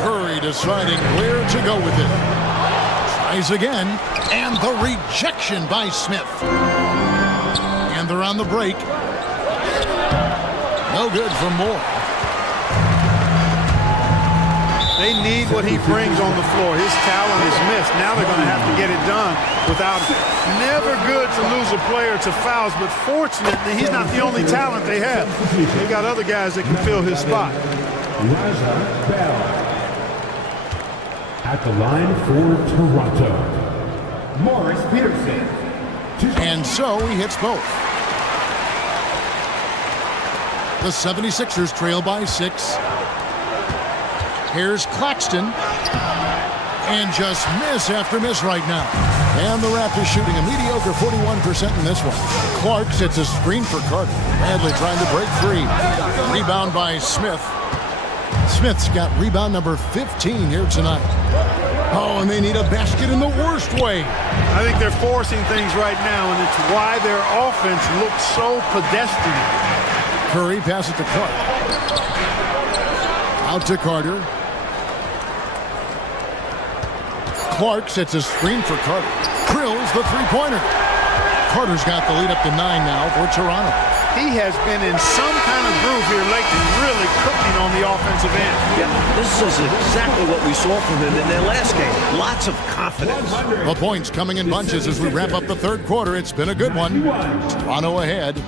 Curry deciding where to go with it. Tries again. And the rejection by Smith. And they're on the break. No good from Moore. They need what he brings on the floor. His talent is missed. Now they're going to have to get it done without him. Never good to lose a player to fouls, but fortunately, he's not the only talent they have. They got other guys that can fill his spot. Bell. At the line for Toronto, Morris Peterson. And so he hits both. The 76ers trail by 6. Here's Claxton. And just miss after miss right now. And the Raptors shooting a mediocre 41% in this one. Clark sets a screen for Carter. Bradley trying to break free. Rebound by Smith. Smith's got rebound number 15 here tonight. Oh, and they need a basket in the worst way. I think they're forcing things right now, and it's why their offense looks so pedestrian. Curry passes to Clark. Out to Carter. Clark sets a screen for Carter. Drills the three-pointer. Carter's got the lead up to 9 now for Toronto. He has been in some kind of groove here lately, really cooking on the offensive end. Yeah, this is exactly what we saw from him in their last game. Lots of confidence. The points coming in bunches as we wrap up the third quarter. It's been a good one. Toronto ahead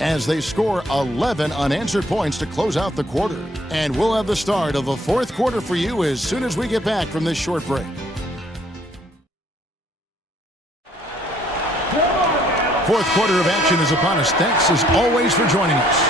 as they score 11 unanswered points to close out the quarter. And we'll have the start of the fourth quarter for you as soon as we get back from this short break. Fourth quarter of action is upon us. Thanks as always for joining us.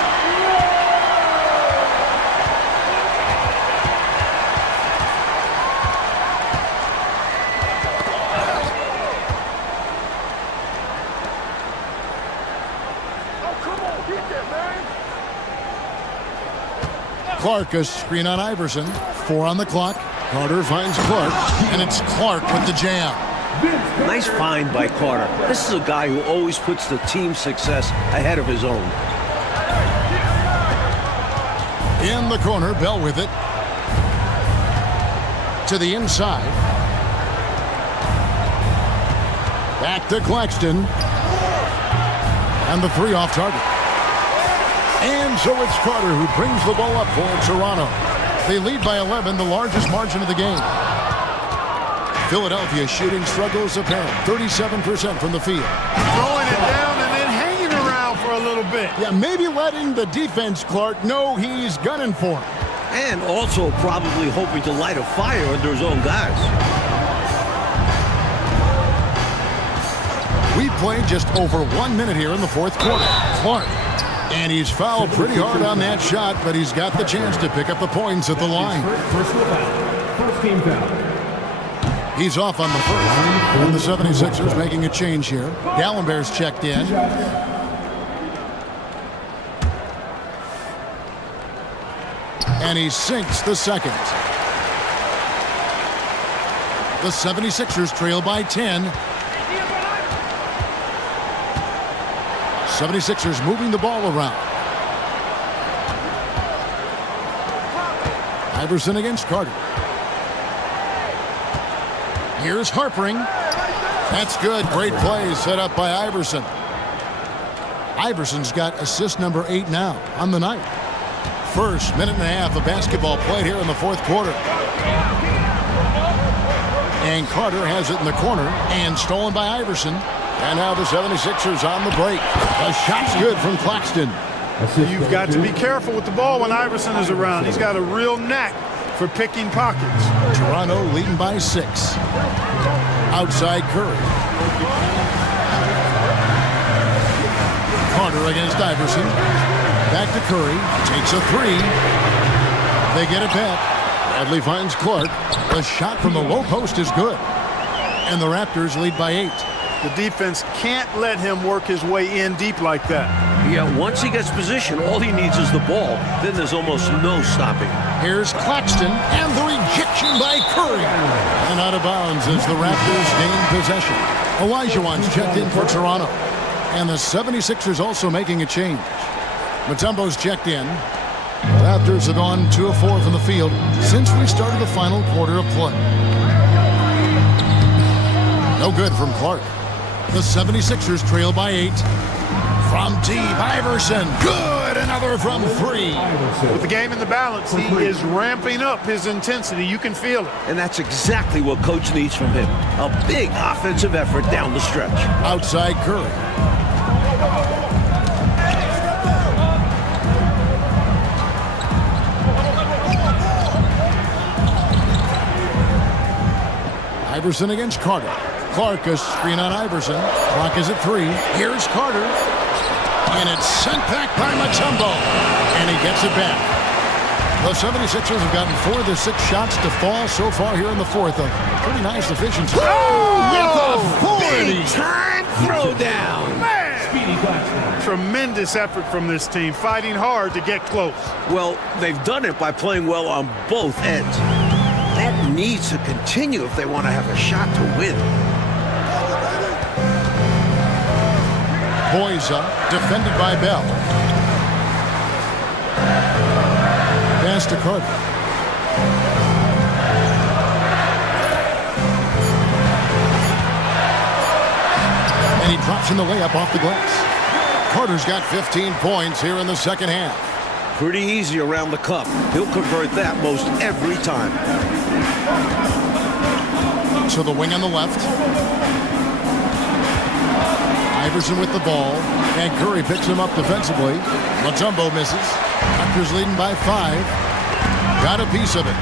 Clark, a screen on Iverson. 4 on the clock. Carter finds Clark, and it's Clark with the jam. Nice find by Carter. This is a guy who always puts the team's success ahead of his own. In the corner, Bell with it. To the inside. Back to Claxton. And the 3 off target. And so it's Carter who brings the ball up for Toronto. They lead by 11, the largest margin of the game. Philadelphia shooting struggles apparent. 37% from the field. Throwing it down and then hanging around for a little bit. Yeah, maybe letting the defense, Clark, know he's gunning for him. And also probably hoping to light a fire under his own guys. We played just over 1 minute here in the fourth quarter. Clark. And he's fouled pretty hard on that shot, but he's got the chance to pick up the points at the line. Personal foul. First team foul. He's off on the first. And the 76ers making a change here. Gallenberg's checked in. And he sinks the second. The 76ers trail by 10. 76ers moving the ball around. Iverson against Carter. Here's Harpering. That's good. Great play set up by Iverson. Iverson's got assist number 8 now on the night. First minute and a half of basketball played here in the fourth quarter. And Carter has it in the corner and stolen by Iverson. And now the 76ers on the break. The shot's good from Claxton. You've got to be careful with the ball when Iverson is around. He's got a real knack for picking pockets. Toronto leading by 6. Outside Curry. Carter against Iverson. Back to Curry. Takes a 3. They get it back. Bradley finds Clark. The shot from the low post is good. And the Raptors lead by 8. The defense can't let him work his way in deep like that. Yeah, once he gets position, all he needs is the ball. Then there's almost no stopping. Here's Claxton, and the rejection by Curry. And out of bounds as the Raptors gain possession. Olajuwon's checked in for Toronto. And the 76ers also making a change. Mutombo's checked in. Raptors have gone 2 of 4 from the field since we started the final quarter of play. No good from Clark. The 76ers trail by 8. From deep, Iverson. Good. Another from 3. With the game in the balance, he is ramping up his intensity. You can feel it. And that's exactly what coach needs from him. A big offensive effort down the stretch. Outside Curry. Iverson against Carter. Clark, a screen on Iverson. Clock is at 3. Here's Carter. And it's sent back by Mutombo. And he gets it back. The 76ers have gotten 4 of the 6 shots to fall so far here in the fourth. A pretty nice efficiency. Oh, Big time throwdown. Man! Tremendous effort from this team, fighting hard to get close. Well, they've done it by playing well on both ends. That needs to continue if they want to have a shot to win. Boyza, defended by Bell. Pass to Carter. And he drops in the layup off the glass. Carter's got 15 points here in the second half. Pretty easy around the cup. He'll convert that most every time. To the wing on the left. Iverson with the ball. And Curry picks him up defensively. Mutombo misses. Raptors leading by 5. Got a piece of it.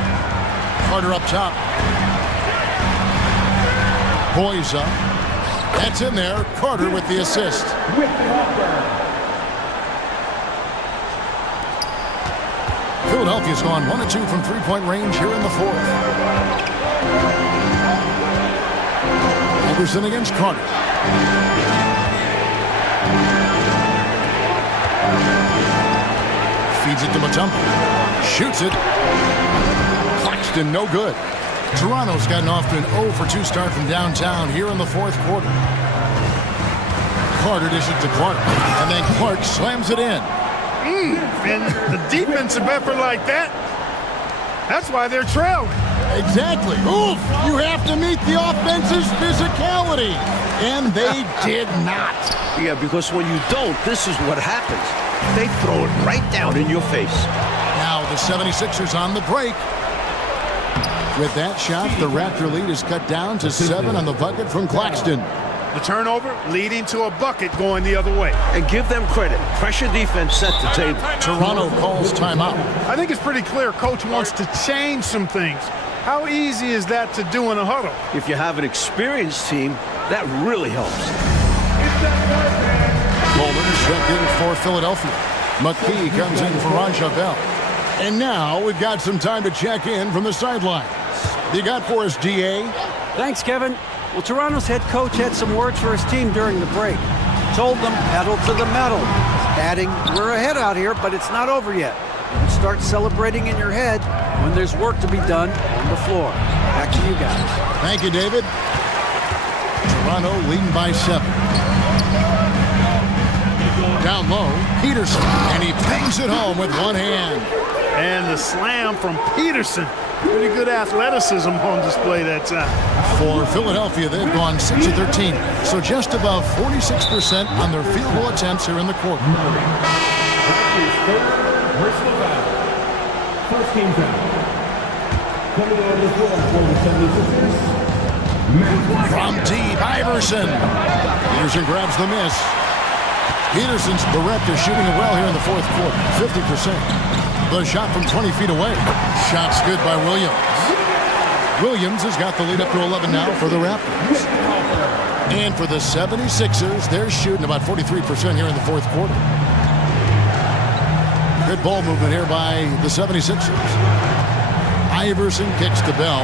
Carter up top. Boys up. That's in there. Carter with the assist. Philadelphia's gone 1 of 2 from three-point range here in the fourth. Iverson against Carter. Feeds it to Mutombo. Shoots it. Claxton no good. Toronto's gotten off to an 0 for 2 start from downtown here in the fourth quarter. Carter dishes to Clark. And then Clark slams it in. And the defensive effort like that, that's why they're trailing. Exactly. Oof! You have to meet the offense's physicality. And they did not. Yeah, because when you don't, this is what happens. They throw it right down in your face. Now the 76ers on the break. With that shot, the Raptor lead is cut down to 7 on the bucket from Claxton. The turnover leading to a bucket going the other way. And give them credit. Pressure defense set the table. Toronto calls timeout. I think it's pretty clear Coach wants to change some things. How easy is that to do in a huddle? If you have an experienced team, that really helps. Coleman is checked in for Philadelphia. McKee comes in for Raja Bell. And now we've got some time to check in from the sidelines. You got for us, DA? Thanks, Kevin. Well, Toronto's head coach had some words for his team during the break. Told them, pedal to the metal. Adding, we're ahead out here, but it's not over yet. Start celebrating in your head when there's work to be done on the floor. Back to you guys. Thank you, David. Toronto leading by 7. Down low, Peterson, and he bangs it home with one hand. And the slam from Peterson. Pretty good athleticism on display that time. For Philadelphia, they've gone 6 of 13, so just above 46% on their field goal attempts here in the quarter. Personal foul. First team foul. Coming out of the floor for the 76ers. From deep, Iverson. Peterson grabs the miss. Peterson's the Raptors shooting it well here in the fourth quarter, 50%. The shot from 20 feet away. Shot's good by Williams. Williams has got the lead up to 11 now for the Raptors. And for the 76ers, they're shooting about 43% here in the fourth quarter. Good ball movement here by the 76ers. Iverson kicks to Bell.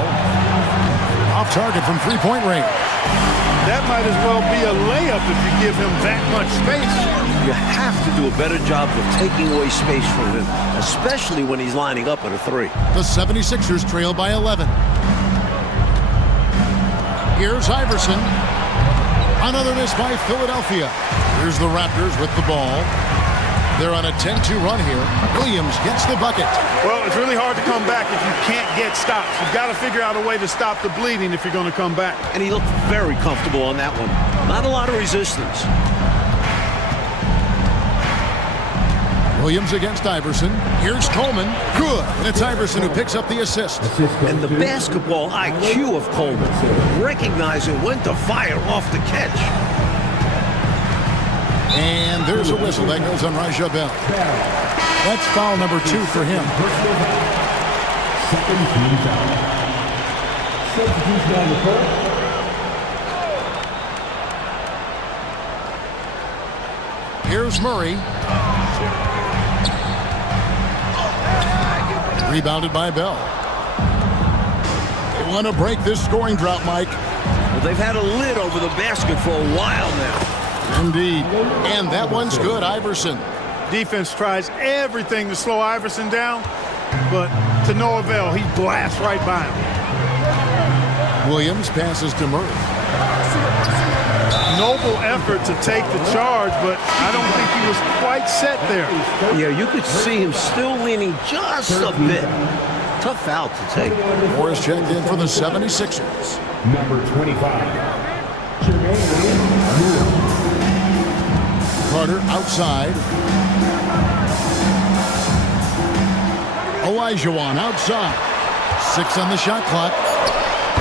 Off target from three-point range. That might as well be a layup if you give him that much space. You have to do a better job of taking away space from him, especially when he's lining up at a 3. The 76ers trail by 11. Here's Iverson. Another miss by Philadelphia. Here's the Raptors with the ball. They're on a 10-2 run here. Williams gets the bucket. Well, it's really hard to come back if you can't get stops. You've got to figure out a way to stop the bleeding if you're going to come back. And he looked very comfortable on that one. Not a lot of resistance. Williams against Iverson. Here's Coleman. Good. And it's Iverson who picks up the assist. And the basketball IQ of Coleman, recognizing when to fire off the catch. And there's a whistle that goes on Raja Bell. That's foul number 2 for him. Second team foul. Substitution on the court. Here's Murray. Rebounded by Bell. They want to break this scoring drought, Mike. Well, they've had a lid over the basket for a while now. Indeed. And that one's good, Iverson. Defense tries everything to slow Iverson down, but to no avail. He blasts right by him. Williams passes to Murray. Noble effort to take the charge, but I don't think he was quite set there. Yeah, you could see him still leaning just a bit. Tough foul to take. Morris checked in for the 76ers. Number 25. Carter outside. Olajuwon outside. 6 on the shot clock.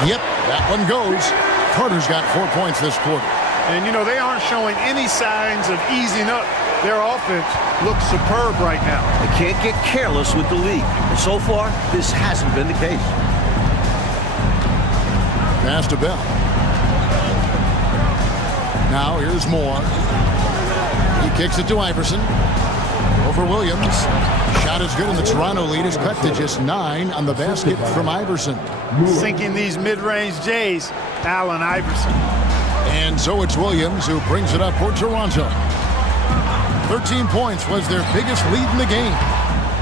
Yep, that one goes. Carter's got 4 points this quarter. And, you know, they aren't showing any signs of easing up. Their offense looks superb right now. They can't get careless with the lead. And so far, this hasn't been the case. Pass to Bell. Now here's Moore. He kicks it to Iverson. Over Williams. Shot is good, and the Toronto lead is cut to just 9 on the basket from Iverson. Sinking these mid-range J's, Allen Iverson. And so it's Williams who brings it up for Toronto. 13 points was their biggest lead in the game.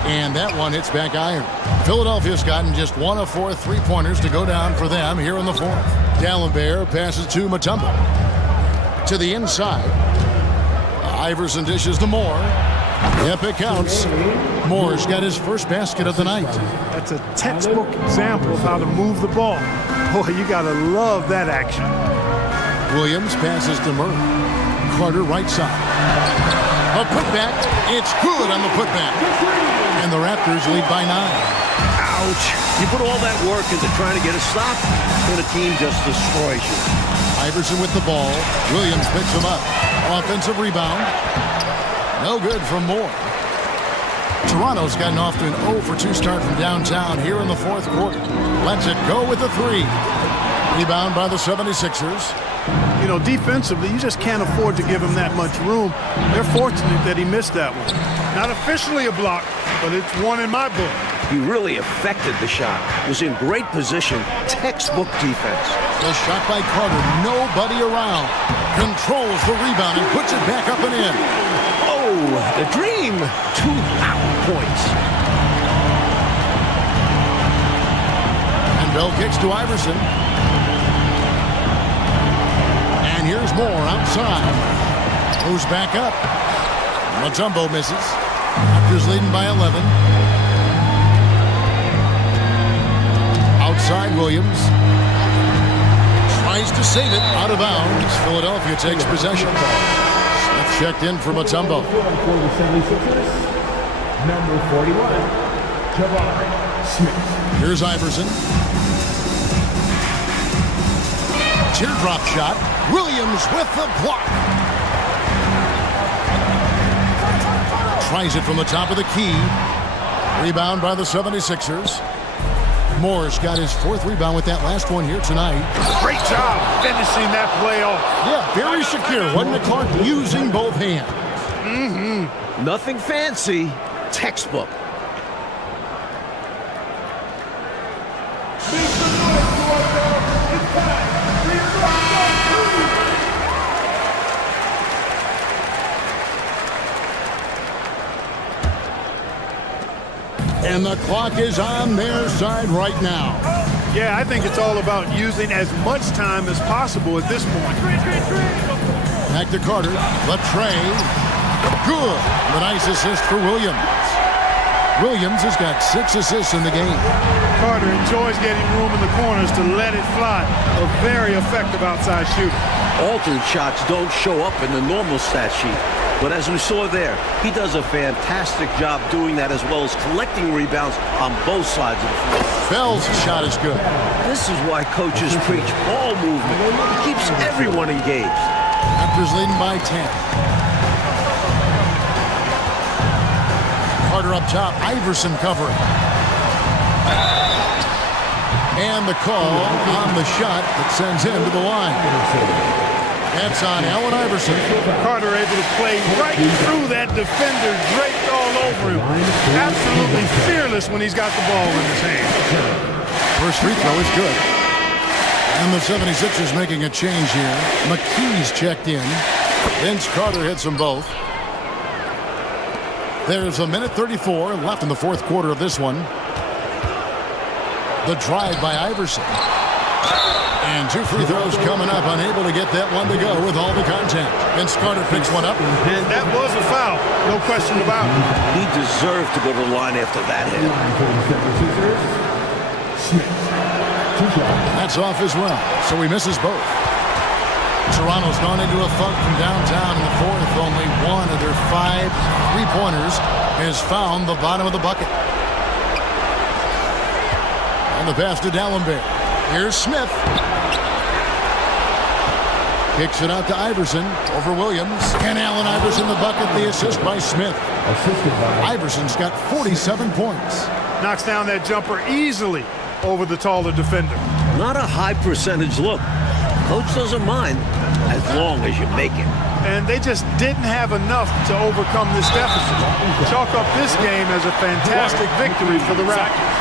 And that one hits back iron. Philadelphia's gotten just 1 of 4 3-pointers to go down for them here in the fourth. Dallenberg passes to Mutombo. To the inside. Iverson dishes to Moore. Yep, it counts. Moore's got his first basket of the night. That's a textbook example of how to move the ball. Boy, you got to love that action. Williams passes to Murray. Carter right side. A putback. It's good on the putback. And the Raptors lead by 9. Ouch. You put all that work into trying to get a stop, and the team just destroys you. Iverson with the ball. Williams picks him up. Offensive rebound. No good from Moore. Toronto's gotten off to an 0 for 2 start from downtown here in the fourth quarter. Lets it go with a 3. Rebound by the 76ers. You know, defensively, you just can't afford to give him that much room. They're fortunate that he missed that one. Not officially a block, but it's one in my book. He really affected the shot. Was in great position. Textbook defense. The shot by Carter. Nobody around. Controls the rebound and puts it back up and in. Oh, the dream. 2 points. And Bell kicks to Iverson. And here's Moore outside. Moves back up. Mutombo misses. Raptors leading by 11. Outside Williams. Tries to save it. Out of bounds. Philadelphia takes possession. Smith checked in for Mutombo. For the 76ers, number 41, Jabari Smith. Here's Iverson. Teardrop shot. Williams with the block. Tries it from the top of the key. Rebound by the 76ers. Moore's got his 4th rebound with that last one here tonight. Great job finishing that play off. Yeah, very secure. Wasn't it, Clark? Using both hands. Nothing fancy. Textbook. Make some noise, Toronto. It's time. We're And the clock is on their side right now. Yeah, I think it's all about using as much time as possible at this point. Back to Carter. The tray. Good. The nice assist for Williams. Williams has got 6 assists in the game. Carter enjoys getting room in the corners to let it fly. A very effective outside shooter. Altered shots don't show up in the normal stat sheet. But as we saw there, he does a fantastic job doing that as well as collecting rebounds on both sides of the floor. Bell's shot is good. This is why coaches preach ball movement. It keeps everyone engaged. Raptors leading by 10. Carter up top. Iverson covering. And the call on the shot that sends him to the line. That's on Allen Iverson. Carter able to play right through that defender, draped all over him. Absolutely fearless when he's got the ball in his hand. First free throw is good. And the 76ers making a change here. McKee's checked in. Vince Carter hits them both. There's a minute 34 left in the fourth quarter of this one. The drive by Iverson. And 2 free throws coming up, unable to get that one to go with all the contact. Vince Carter picks one up. And that was a foul, no question about it. He deserved to go to the line after that hit. Smith. 2 shots. That's off as well, so he misses both. Toronto's gone into a funk from downtown in the fourth. Only one of their 5 3-pointers has found the bottom of the bucket. And the pass to D'Alembert. Here's Smith. Kicks it out to Iverson over Williams. And Allen Iverson the bucket, the assist by Smith. Iverson's got 47 points. Knocks down that jumper easily over the taller defender. Not a high percentage look. Coach doesn't mind as long as you make it. And they just didn't have enough to overcome this deficit. Chalk up this game as a fantastic victory for the Raptors.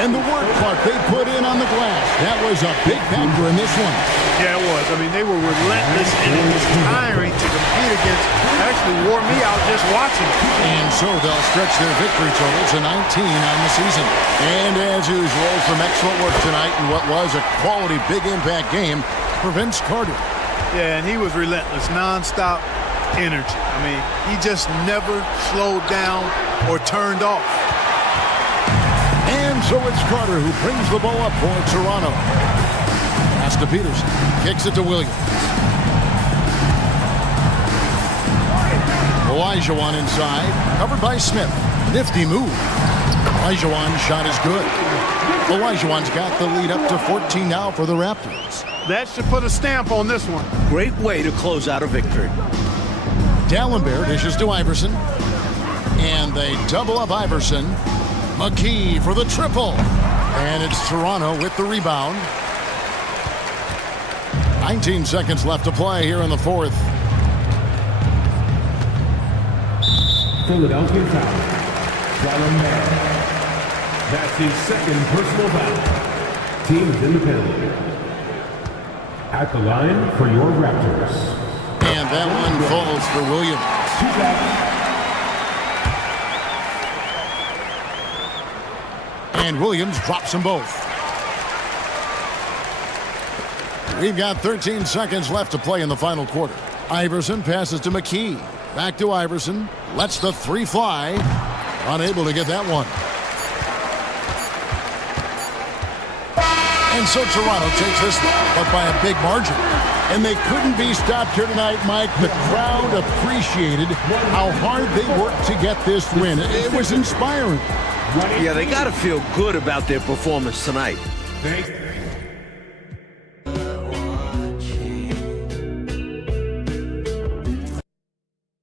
And the work clock they put in on the glass, that was a big factor in this one. Yeah, it was. I mean, they were relentless and it was tiring to compete against. It actually wore me out just watching it. And so they'll stretch their victory total to 19 on the season. And as usual, some excellent work tonight in what was a quality big impact game for Vince Carter. Yeah, and he was relentless, nonstop energy. I mean, he just never slowed down or turned off. And so it's Carter who brings the ball up for Toronto. Pass to Peterson. Kicks it to Williams. Olajuwon inside. Covered by Smith. Nifty move. Olajuwon's shot is good. Olajuwon's got the lead up to 14 now for the Raptors. That should put a stamp on this one. Great way to close out a victory. D'Alembert dishes to Iverson. And they double up Iverson. McKee for the triple. And it's Toronto with the rebound. 19 seconds left to play here in the fourth. Philadelphia foul. D'Alembert. That's his second personal foul. Team is in the penalty. At the line for your Raptors. And that one falls for Williams. 2 back. And Williams drops them both. We've got 13 seconds left to play in the final quarter. Iverson passes to McKee. Back to Iverson. Lets the 3 fly. Unable to get that one. And so Toronto takes this one, but by a big margin. And they couldn't be stopped here tonight, Mike. The crowd appreciated how hard they worked to get this win. It was inspiring. Yeah, they got to feel good about their performance tonight. Thanks.